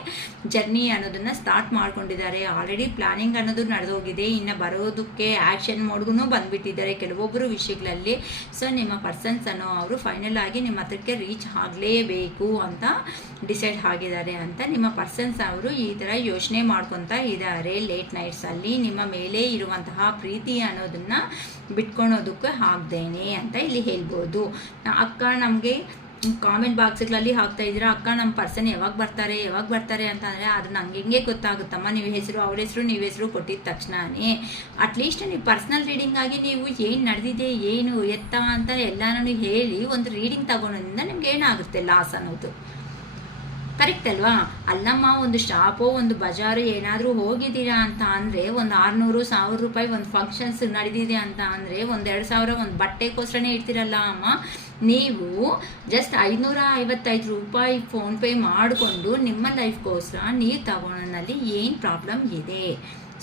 ಜರ್ನಿ ಅನ್ನೋದನ್ನು ಸ್ಟಾರ್ಟ್ ಮಾಡ್ಕೊಂಡಿದ್ದಾರೆ. ಆಲ್ರೆಡಿ ಪ್ಲಾನಿಂಗ್ ಅನ್ನೋದು ನಡೆದೋಗಿದೆ, ಇನ್ನು ಬರೋದಕ್ಕೆ ಆ್ಯಕ್ಷನ್ ಮೋಡ್ಗೂ ಬಂದುಬಿಟ್ಟಿದ್ದಾರೆ ಕೆಲವೊಬ್ಬರು ವಿಷಯಗಳಲ್ಲಿ. ಸೊ ನಿಮ್ಮ ಪರ್ಸನ್ಸ್ ಅನ್ನೋ ಅವರು ಫೈನಲ್ ಆಗಿ ನಿಮ್ಮ ಹತ್ರಕ್ಕೆ ರೀಚ್ ಆಗಲೇಬೇಕು ಅಂತ ಡಿಸೈಡ್ ಆಗಿದ್ದಾರೆ ಅಂತ ನಿಮ್ಮ ಪರ್ಸನ್ಸ್ ಅವರು ಈ ಥರ ಯೋಚನೆ ಮಾಡ್ಕೊತಾ ಇದ್ದಾರೆ. ಲೇಟ್ ನೈಟ್ಸಲ್ಲಿ ನಿಮ್ಮ ಮೇಲೆ ಇರುವಂತಹ ಪ್ರೀತಿ ಅನ್ನೋದನ್ನು ಬಿಟ್ಕೊಳೋದಕ್ಕೆ ಆಗ್ದೇನೆ ಅಂತ ಇಲ್ಲಿ ಹೇಳ್ಬೋದು. ಅಕ್ಕ ನಮಗೆ ಕಾಮೆಂಟ್ ಬಾಕ್ಸ್ಗಳಲ್ಲಿ ಹಾಕ್ತಾ ಇದ್ದೀರಾ, ಅಕ್ಕ ನಮ್ಮ ಪರ್ಸನ್ ಯಾವಾಗ ಬರ್ತಾರೆ ಅಂತ ಅಂದರೆ ಅದು ನಂಗೆ ಹೆಂಗೆ ಗೊತ್ತಾಗುತ್ತಮ್ಮ, ನೀವು ಹೆಸರು ಅವ್ರ ಹೆಸರು ನೀವು ಹೆಸರು ಕೊಟ್ಟಿದ್ದ ತಕ್ಷಣವೇ ಅಟ್ಲೀಸ್ಟ್ ನೀವು ಪರ್ಸ್ನಲ್ ರೀಡಿಂಗ್ ಆಗಿ ನೀವು ಏನು ನಡೆದಿದೆ ಏನು ಎತ್ತ ಅಂತ ಎಲ್ಲನೂ ಹೇಳಿ ಒಂದು ರೀಡಿಂಗ್ ತಗೊಳೋದ್ರಿಂದ ನಿಮ್ಗೆ ಏನಾಗುತ್ತೆ ಲಾಸ್ ಅನ್ನೋದು. ಕರೆಕ್ಟ್ ಅಲ್ವಾ? ಅಲ್ಲಮ್ಮ ಒಂದು ಶಾಪೋ ಒಂದು ಬಜಾರು ಏನಾದರೂ ಹೋಗಿದ್ದೀರಾ ಅಂತ ಅಂದರೆ ಒಂದು 600-1000 ರೂಪಾಯಿ ಒಂದು ಫಂಕ್ಷನ್ಸ್ ನಡೆದಿದೆ ಅಂತ ಅಂದರೆ ಒಂದು 2000 ಒಂದು ಬಟ್ಟೆಗೋಸ್ಕರನೇ ಇಡ್ತೀರಲ್ಲ ಅಮ್ಮ, ನೀವು ಜಸ್ಟ್ 555 ರೂಪಾಯಿ ಫೋನ್ಪೇ ಮಾಡಿಕೊಂಡು ನಿಮ್ಮ ಲೈಫ್ಗೋಸ್ಕರ ನೀವು ತಗೊಳೋದ್ರಲ್ಲಿ ಏನು ಪ್ರಾಬ್ಲಮ್ ಇದೆ?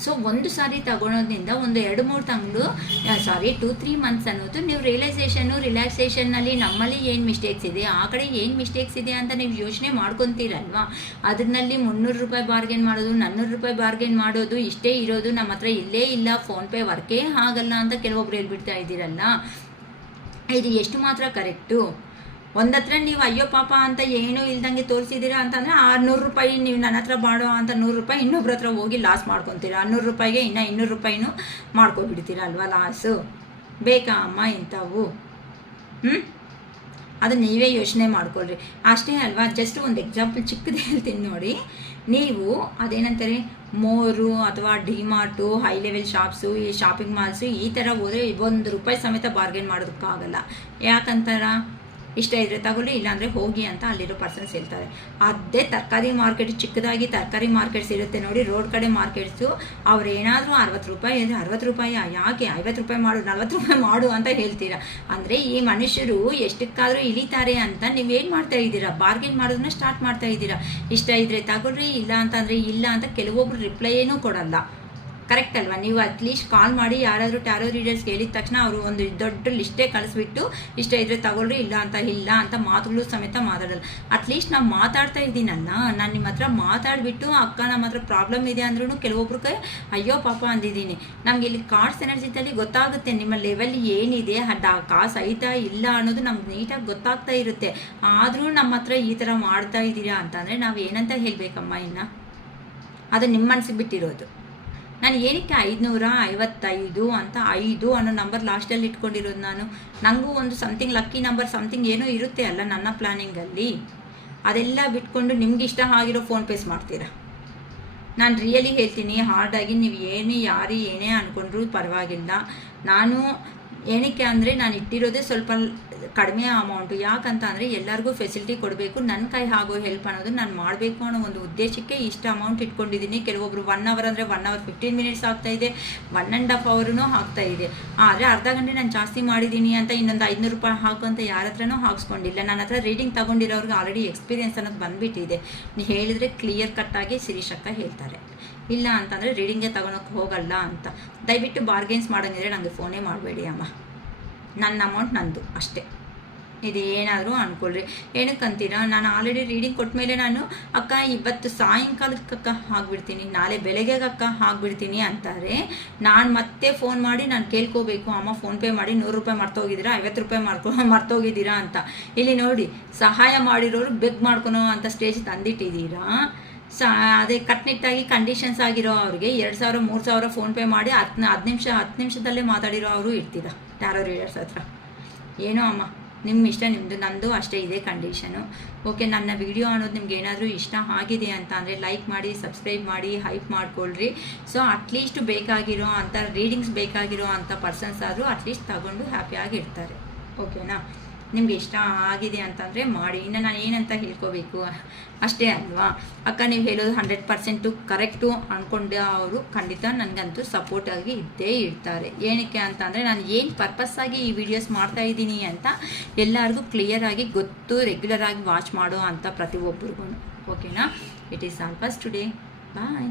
ಸೊ ಒಂದು ಸಾರಿ ತಗೊಳೋದ್ರಿಂದ ಒಂದು 2-3 ತಿಂಗಳು 2-3 ಮಂತ್ಸ್ ಅನ್ನೋದು ನೀವು ರಿಲ್ಯಾಕ್ಸೇಷನ್ನಲ್ಲಿ ನಮ್ಮಲ್ಲಿ ಏನು ಮಿಸ್ಟೇಕ್ಸ್ ಇದೆ, ಆ ಕಡೆ ಏನು ಮಿಸ್ಟೇಕ್ಸ್ ಇದೆ ಅಂತ ನೀವು ಯೋಚನೆ ಮಾಡ್ಕೊತೀರಲ್ವಾ. ಅದರಲ್ಲಿ 300 ರೂಪಾಯಿ ಬಾರ್ಗೇನ್ ಮಾಡೋದು, 400 ರೂಪಾಯಿ ಬಾರ್ಗೇನ್ ಮಾಡೋದು ಇಷ್ಟೇ ಇರೋದು, ನಮ್ಮ ಹತ್ರ ಇಲ್ಲೇ ಇಲ್ಲ, ಫೋನ್ಪೇ ವರ್ಕೇ ಆಗಲ್ಲ ಅಂತ ಕೆಲವೊಬ್ರು ಹೇಳ್ಬಿಡ್ತಾ ಇದ್ದೀರಲ್ಲ. ಇದು ಎಷ್ಟು ಮಾತ್ರ ಕರೆಕ್ಟು? ಒಂದತ್ರ ನೀವು ಅಯ್ಯೋ ಪಾಪ ಅಂತ ಏನೂ ಇಲ್ದಂಗೆ ತೋರಿಸಿದ್ದೀರಾ ಅಂತಂದರೆ 600 ರೂಪಾಯಿ ನೀವು ನನ್ನ ಹತ್ರ ಮಾಡೋ ಅಂತ 100 ರೂಪಾಯಿ ಇನ್ನೊಬ್ರ ಹತ್ರ ಹೋಗಿ ಲಾಸ್ ಮಾಡ್ಕೊತೀರಾ. 100 ರೂಪಾಯಿಗೆ ಇನ್ನೂ 200 ರೂಪಾಯಿನೂ ಮಾಡ್ಕೊಬಿಡ್ತೀರಾ ಅಲ್ವಾ ಲಾಸು. ಬೇಕಾ ಅಮ್ಮ ಇಂಥವು? ಅದು ನೀವೇ ಯೋಚನೆ ಮಾಡ್ಕೊಳ್ರಿ ಅಷ್ಟೇ ಅಲ್ವಾ. ಜಸ್ಟ್ ಒಂದು ಎಕ್ಸಾಂಪಲ್ ಚಿಕ್ಕದೇ ಹೇಳ್ತೀನಿ ನೋಡಿ. ನೀವು ಅದೇನಂತಾರೆ ಮೋರು ಅಥವಾ ಡಿಮಾರ್ಟು, ಹೈ ಲೆವೆಲ್ ಶಾಪ್ಸು, ಈ ಶಾಪಿಂಗ್ ಮಾಲ್ಸು ಈ ಥರ ಹೋದರೆ ₹1 ಸಮೇತ ಬಾರ್ಗೇನ್ ಮಾಡೋದಕ್ಕಾಗಲ್ಲ. ಯಾಕಂತಾರ? ಇಷ್ಟ ಇದ್ರೆ ತಗೊಳ್ಳಿ, ಇಲ್ಲಾಂದರೆ ಹೋಗಿ ಅಂತ ಅಲ್ಲಿರೋ ಪರ್ಸನ್ಸ್ ಹೇಳ್ತಾರೆ. ಅದೇ ತರಕಾರಿ ಮಾರ್ಕೆಟ್, ಚಿಕ್ಕದಾಗಿ ತರಕಾರಿ ಮಾರ್ಕೆಟ್ಸ್ ಇರುತ್ತೆ ನೋಡಿ, ರೋಡ್ ಕಡೆ ಮಾರ್ಕೆಟ್ಸು, ಅವ್ರು ಏನಾದರೂ 60 ರೂಪಾಯಿ ಅಂದರೆ 60 ರೂಪಾಯಿ ಯಾಕೆ 50 ರೂಪಾಯಿ ಮಾಡು 40 ರೂಪಾಯಿ ಮಾಡು ಅಂತ ಹೇಳ್ತೀರಾ. ಅಂದರೆ ಈ ಮನುಷ್ಯರು ಎಷ್ಟಕ್ಕಾದರೂ ಇಳಿತಾರೆ ಅಂತ ನೀವೇನು ಮಾಡ್ತಾ ಇದ್ದೀರಾ? ಬಾರ್ಗೇನ್ ಮಾಡೋದನ್ನ ಸ್ಟಾರ್ಟ್ ಮಾಡ್ತಾ ಇದ್ದೀರಾ. ಇಷ್ಟ ಇದ್ರೆ ತಗೊಳ್ರಿ, ಇಲ್ಲ ಅಂತಂದರೆ ಇಲ್ಲ ಅಂತ ಕೆಲವೊಬ್ರು ರಿಪ್ಲೈಯೇನೂ ಕೊಡಲ್ಲ. ಕರೆಕ್ಟ್ ಅಲ್ವಾ? ನೀವು ಅಟ್ಲೀಸ್ಟ್ ಕಾಲ್ ಮಾಡಿ ಯಾರಾದರೂ ಟ್ಯಾರೋ ರೀಡರ್ಸ್ಗೆ ಹೇಳಿದ ತಕ್ಷಣ ಅವರು ಒಂದು ದೊಡ್ಡ ಲಿಸ್ಟೇ ಕಳಿಸ್ಬಿಟ್ಟು ಇಷ್ಟ ಇದ್ರೆ ತಗೊಳ್ರಿ, ಇಲ್ಲ ಅಂತ ಮಾತುಗಳು ಸಮೇತ ಮಾತಾಡಲ್ಲ. ಅಟ್ಲೀಸ್ಟ್ ನಾವು ಮಾತಾಡ್ತಾ ಇದ್ದೀನಲ್ಲ, ನಾನು ನಿಮ್ಮ ಹತ್ರ ಮಾತಾಡಿಬಿಟ್ಟು ಅಕ್ಕ ನಮ್ಮ ಹತ್ರ ಪ್ರಾಬ್ಲಮ್ ಇದೆ ಅಂದ್ರೂ ಕೆಲವೊಬ್ರಿಗೆ ಅಯ್ಯೋ ಪಾಪ ಅಂದಿದ್ದೀನಿ. ನಮ್ಗೆ ಇಲ್ಲಿ ಕಾರ್ಡ್ಸ್ ಎನರ್ಜಿದಲ್ಲಿ ಗೊತ್ತಾಗುತ್ತೆ ನಿಮ್ಮ ಲೆವೆಲ್ ಏನಿದೆ, ಕಾಸು ಐತಾ ಇಲ್ಲ ಅನ್ನೋದು ನಮ್ಗೆ ನೀಟಾಗಿ ಗೊತ್ತಾಗ್ತಾ ಇರುತ್ತೆ. ಆದರೂ ನಮ್ಮ ಹತ್ರ ಈ ಥರ ಮಾಡ್ತಾ ಇದ್ದೀರಾ ಅಂತಂದರೆ ನಾವು ಏನಂತ ಹೇಳಬೇಕಮ್ಮ? ಇನ್ನು ಅದು ನಿಮ್ಮ ಮನಸ್ಸಿಗೆ ಬಿಟ್ಟಿರೋದು. ನಾನು ಏನಕ್ಕೆ 555 ಅಂತ 5 ಅನ್ನೋ ನಂಬರ್ ಲಾಸ್ಟಲ್ಲಿ ಇಟ್ಕೊಂಡಿರೋದು ನಾನು? ನನಗೂ ಒಂದು ಸಮಥಿಂಗ್ ಲಕ್ಕಿ ನಂಬರ್ ಸಮಥಿಂಗ್ ಏನೋ ಇರುತ್ತೆ ಅಲ್ಲ ನನ್ನ ಪ್ಲ್ಯಾನಿಂಗಲ್ಲಿ. ಅದೆಲ್ಲ ಬಿಟ್ಕೊಂಡು ನಿಮ್ಗೆ ಇಷ್ಟ ಆಗಿರೋ ಫೋನ್ಪೇಸ್ ಮಾಡ್ತೀರಾ. ನಾನು ರಿಯಲಿ ಹೇಳ್ತೀನಿ, ಹಾರ್ಡಾಗಿ ನೀವು ಯಾರು ಏನೇ ಅಂದ್ಕೊಂಡ್ರೂ ಪರವಾಗಿಲ್ಲ. ನಾನು ಏನಕ್ಕೆ ಅಂದರೆ ನಾನು ಇಟ್ಟಿರೋದೇ ಸ್ವಲ್ಪ ಕಡಿಮೆ ಅಮೌಂಟು. ಯಾಕಂತ ಅಂದರೆ ಎಲ್ಲರಿಗೂ ಫೆಸಿಲಿಟಿ ಕೊಡಬೇಕು, ನನ್ನ ಕೈ ಆಗೋ ಹೆಲ್ಪ್ ಅನ್ನೋದು ನಾನು ಮಾಡಬೇಕು ಅನ್ನೋ ಒಂದು ಉದ್ದೇಶಕ್ಕೆ ಇಷ್ಟು ಅಮೌಂಟ್ ಇಟ್ಕೊಂಡಿದ್ದೀನಿ. ಕೆಲವೊಬ್ರು 1 ಅವರ್ ಅಂದರೆ 1 ಅವರ್ 15 ಮಿನಿಟ್ಸ್ ಆಗ್ತಾಯಿದೆ, 1.5 ಅವರ್ನೂ ಆಗ್ತಾಯಿದೆ. ಆದರೆ ಅರ್ಧ ಗಂಟೆ ನಾನು ಜಾಸ್ತಿ ಮಾಡಿದ್ದೀನಿ ಅಂತ ಇನ್ನೊಂದು 500 ರೂಪಾಯಿ ಹಾಕು ಅಂತ ಯಾರ ಹತ್ರನೂ ಹಾಕ್ಸ್ಕೊಂಡಿಲ್ಲ. ನನ್ನ ಹತ್ರ ರೀಡಿಂಗ್ ತೊಗೊಂಡಿರೋರಿಗೆ ಆಲ್ರೆಡಿ ಎಕ್ಸ್ಪೀರಿಯೆನ್ಸ್ ಅನ್ನೋದು ಬಂದುಬಿಟ್ಟಿದೆ. ನೀವು ಹೇಳಿದರೆ ಕ್ಲಿಯರ್ ಕಟ್ಟಾಗಿ ಶಿರೀಷಕ್ಕ ಹೇಳ್ತಾರೆ. ಇಲ್ಲ ಅಂತಂದರೆ ರೀಡಿಂಗೇ ತೊಗೊಳಕ್ಕೆ ಹೋಗಲ್ಲ ಅಂತ. ದಯವಿಟ್ಟು ಬಾರ್ಗೇನ್ಸ್ ಮಾಡೋಂಗಿದ್ರೆ ನನಗೆ ಫೋನೇ ಮಾಡಬೇಡಿ ಅಮ್ಮ. ನನ್ನ ಅಮೌಂಟ್ ನಂದು ಅಷ್ಟೇ. ಇದೇನಾದರೂ ಅಂದ್ಕೊಳ್ರಿ. ಏನಕ್ಕಂತೀರಾ? ನಾನು ಆಲ್ರೆಡಿ ರೀಡಿಂಗ್ ಕೊಟ್ಟ ಮೇಲೆ ನಾನು ಅಕ್ಕ ಇವತ್ತು ಸಾಯಂಕಾಲಕ್ಕೆ ಅಕ್ಕ ಆಗಿಬಿಡ್ತೀನಿ, ನಾಳೆ ಬೆಳಗ್ಗೆ ಅಕ್ಕ ಆಗಿಬಿಡ್ತೀನಿ ಅಂತಾರೆ. ನಾನು ಮತ್ತೆ ಫೋನ್ ಮಾಡಿ ನಾನು ಕೇಳ್ಕೋಬೇಕು, ಅಮ್ಮ ಫೋನ್ಪೇ ಮಾಡಿ 100 ರೂಪಾಯಿ ಮರ್ತೋಗಿದ್ದೀರಾ, 50 ರೂಪಾಯಿ ಮರ್ತೋಗಿದ್ದೀರಾ ಅಂತ. ಇಲ್ಲಿ ನೋಡಿ, ಸಹಾಯ ಮಾಡಿರೋರು ಬೆಗ್ ಮಾಡ್ಕೊಳೋ ಅಂತ ಸ್ಟೇಜ್ ತಂದಿಟ್ಟಿದ್ದೀರಾ. ಅದೇ ಕಟ್ನಿಟ್ಟಾಗಿ ಕಂಡೀಷನ್ಸ್ ಆಗಿರೋ ಅವ್ರಿಗೆ 2000 3000 ಫೋನ್ಪೇ ಮಾಡಿ 10 ನಿಮಿಷದಲ್ಲೇ ಮಾತಾಡಿರೋ ಅವರು ಇರ್ತೀರ ಟ್ಯಾರೋ ರೀಡರ್ಸ್ ಹತ್ರ. ಏನೋ ಅಮ್ಮ, ನಿಮ್ಮ ಇಷ್ಟ, ನಿಮ್ಮದು ನಂದು ಅಷ್ಟೇ ಇದೆ ಕಂಡೀಷನು. ಓಕೆ, ನನ್ನ ವಿಡಿಯೋ ಅನ್ನೋದು ನಿಮ್ಗೆ ಏನಾದರೂ ಇಷ್ಟ ಆಗಿದೆ ಅಂತ ಅಂದರೆ ಲೈಕ್ ಮಾಡಿ, ಸಬ್ಸ್ಕ್ರೈಬ್ ಮಾಡಿ, ಹೈಪ್ ಮಾಡ್ಕೊಳ್ರಿ. ಸೊ ಅಟ್ಲೀಸ್ಟ್ ಬೇಕಾಗಿರೋ ಅಂಥ ರೀಡಿಂಗ್ಸ್ ಬೇಕಾಗಿರೋ ಅಂಥ ಪರ್ಸನ್ಸ್ ಆದರೂ ಅಟ್ಲೀಸ್ಟ್ ತಗೊಂಡು ಹ್ಯಾಪಿಯಾಗಿ ಇರ್ತಾರೆ. ಓಕೆನಾ? ನಿಮಗೆ ಇಷ್ಟ ಆಗಿದೆ ಅಂತಂದರೆ ಮಾಡಿ. ಇನ್ನು ನಾನು ಏನಂತ ಹೇಳ್ಕೋಬೇಕು ಅಷ್ಟೇ ಅಲ್ವಾ? ಅಕ್ಕ ನೀವು ಹೇಳೋದು 100% ಕರೆಕ್ಟು ಅಂದ್ಕೊಂಡು ಅವರು ಖಂಡಿತ ನನಗಂತೂ ಸಪೋರ್ಟಾಗಿ ಇದ್ದೇ ಇರ್ತಾರೆ. ಏನಕ್ಕೆ ಅಂತಂದರೆ ನಾನು ಏನು ಪರ್ಪಸ್ಸಾಗಿ ಈ ವಿಡಿಯೋಸ್ ಮಾಡ್ತಾಯಿದ್ದೀನಿ ಅಂತ ಎಲ್ಲರಿಗೂ ಕ್ಲಿಯರಾಗಿ ಗೊತ್ತು, ರೆಗ್ಯುಲರಾಗಿ ವಾಚ್ ಮಾಡೋ ಅಂತ ಪ್ರತಿಯೊಬ್ಬರಿಗೂ. ಓಕೆನಾ? It is all for today. Bye.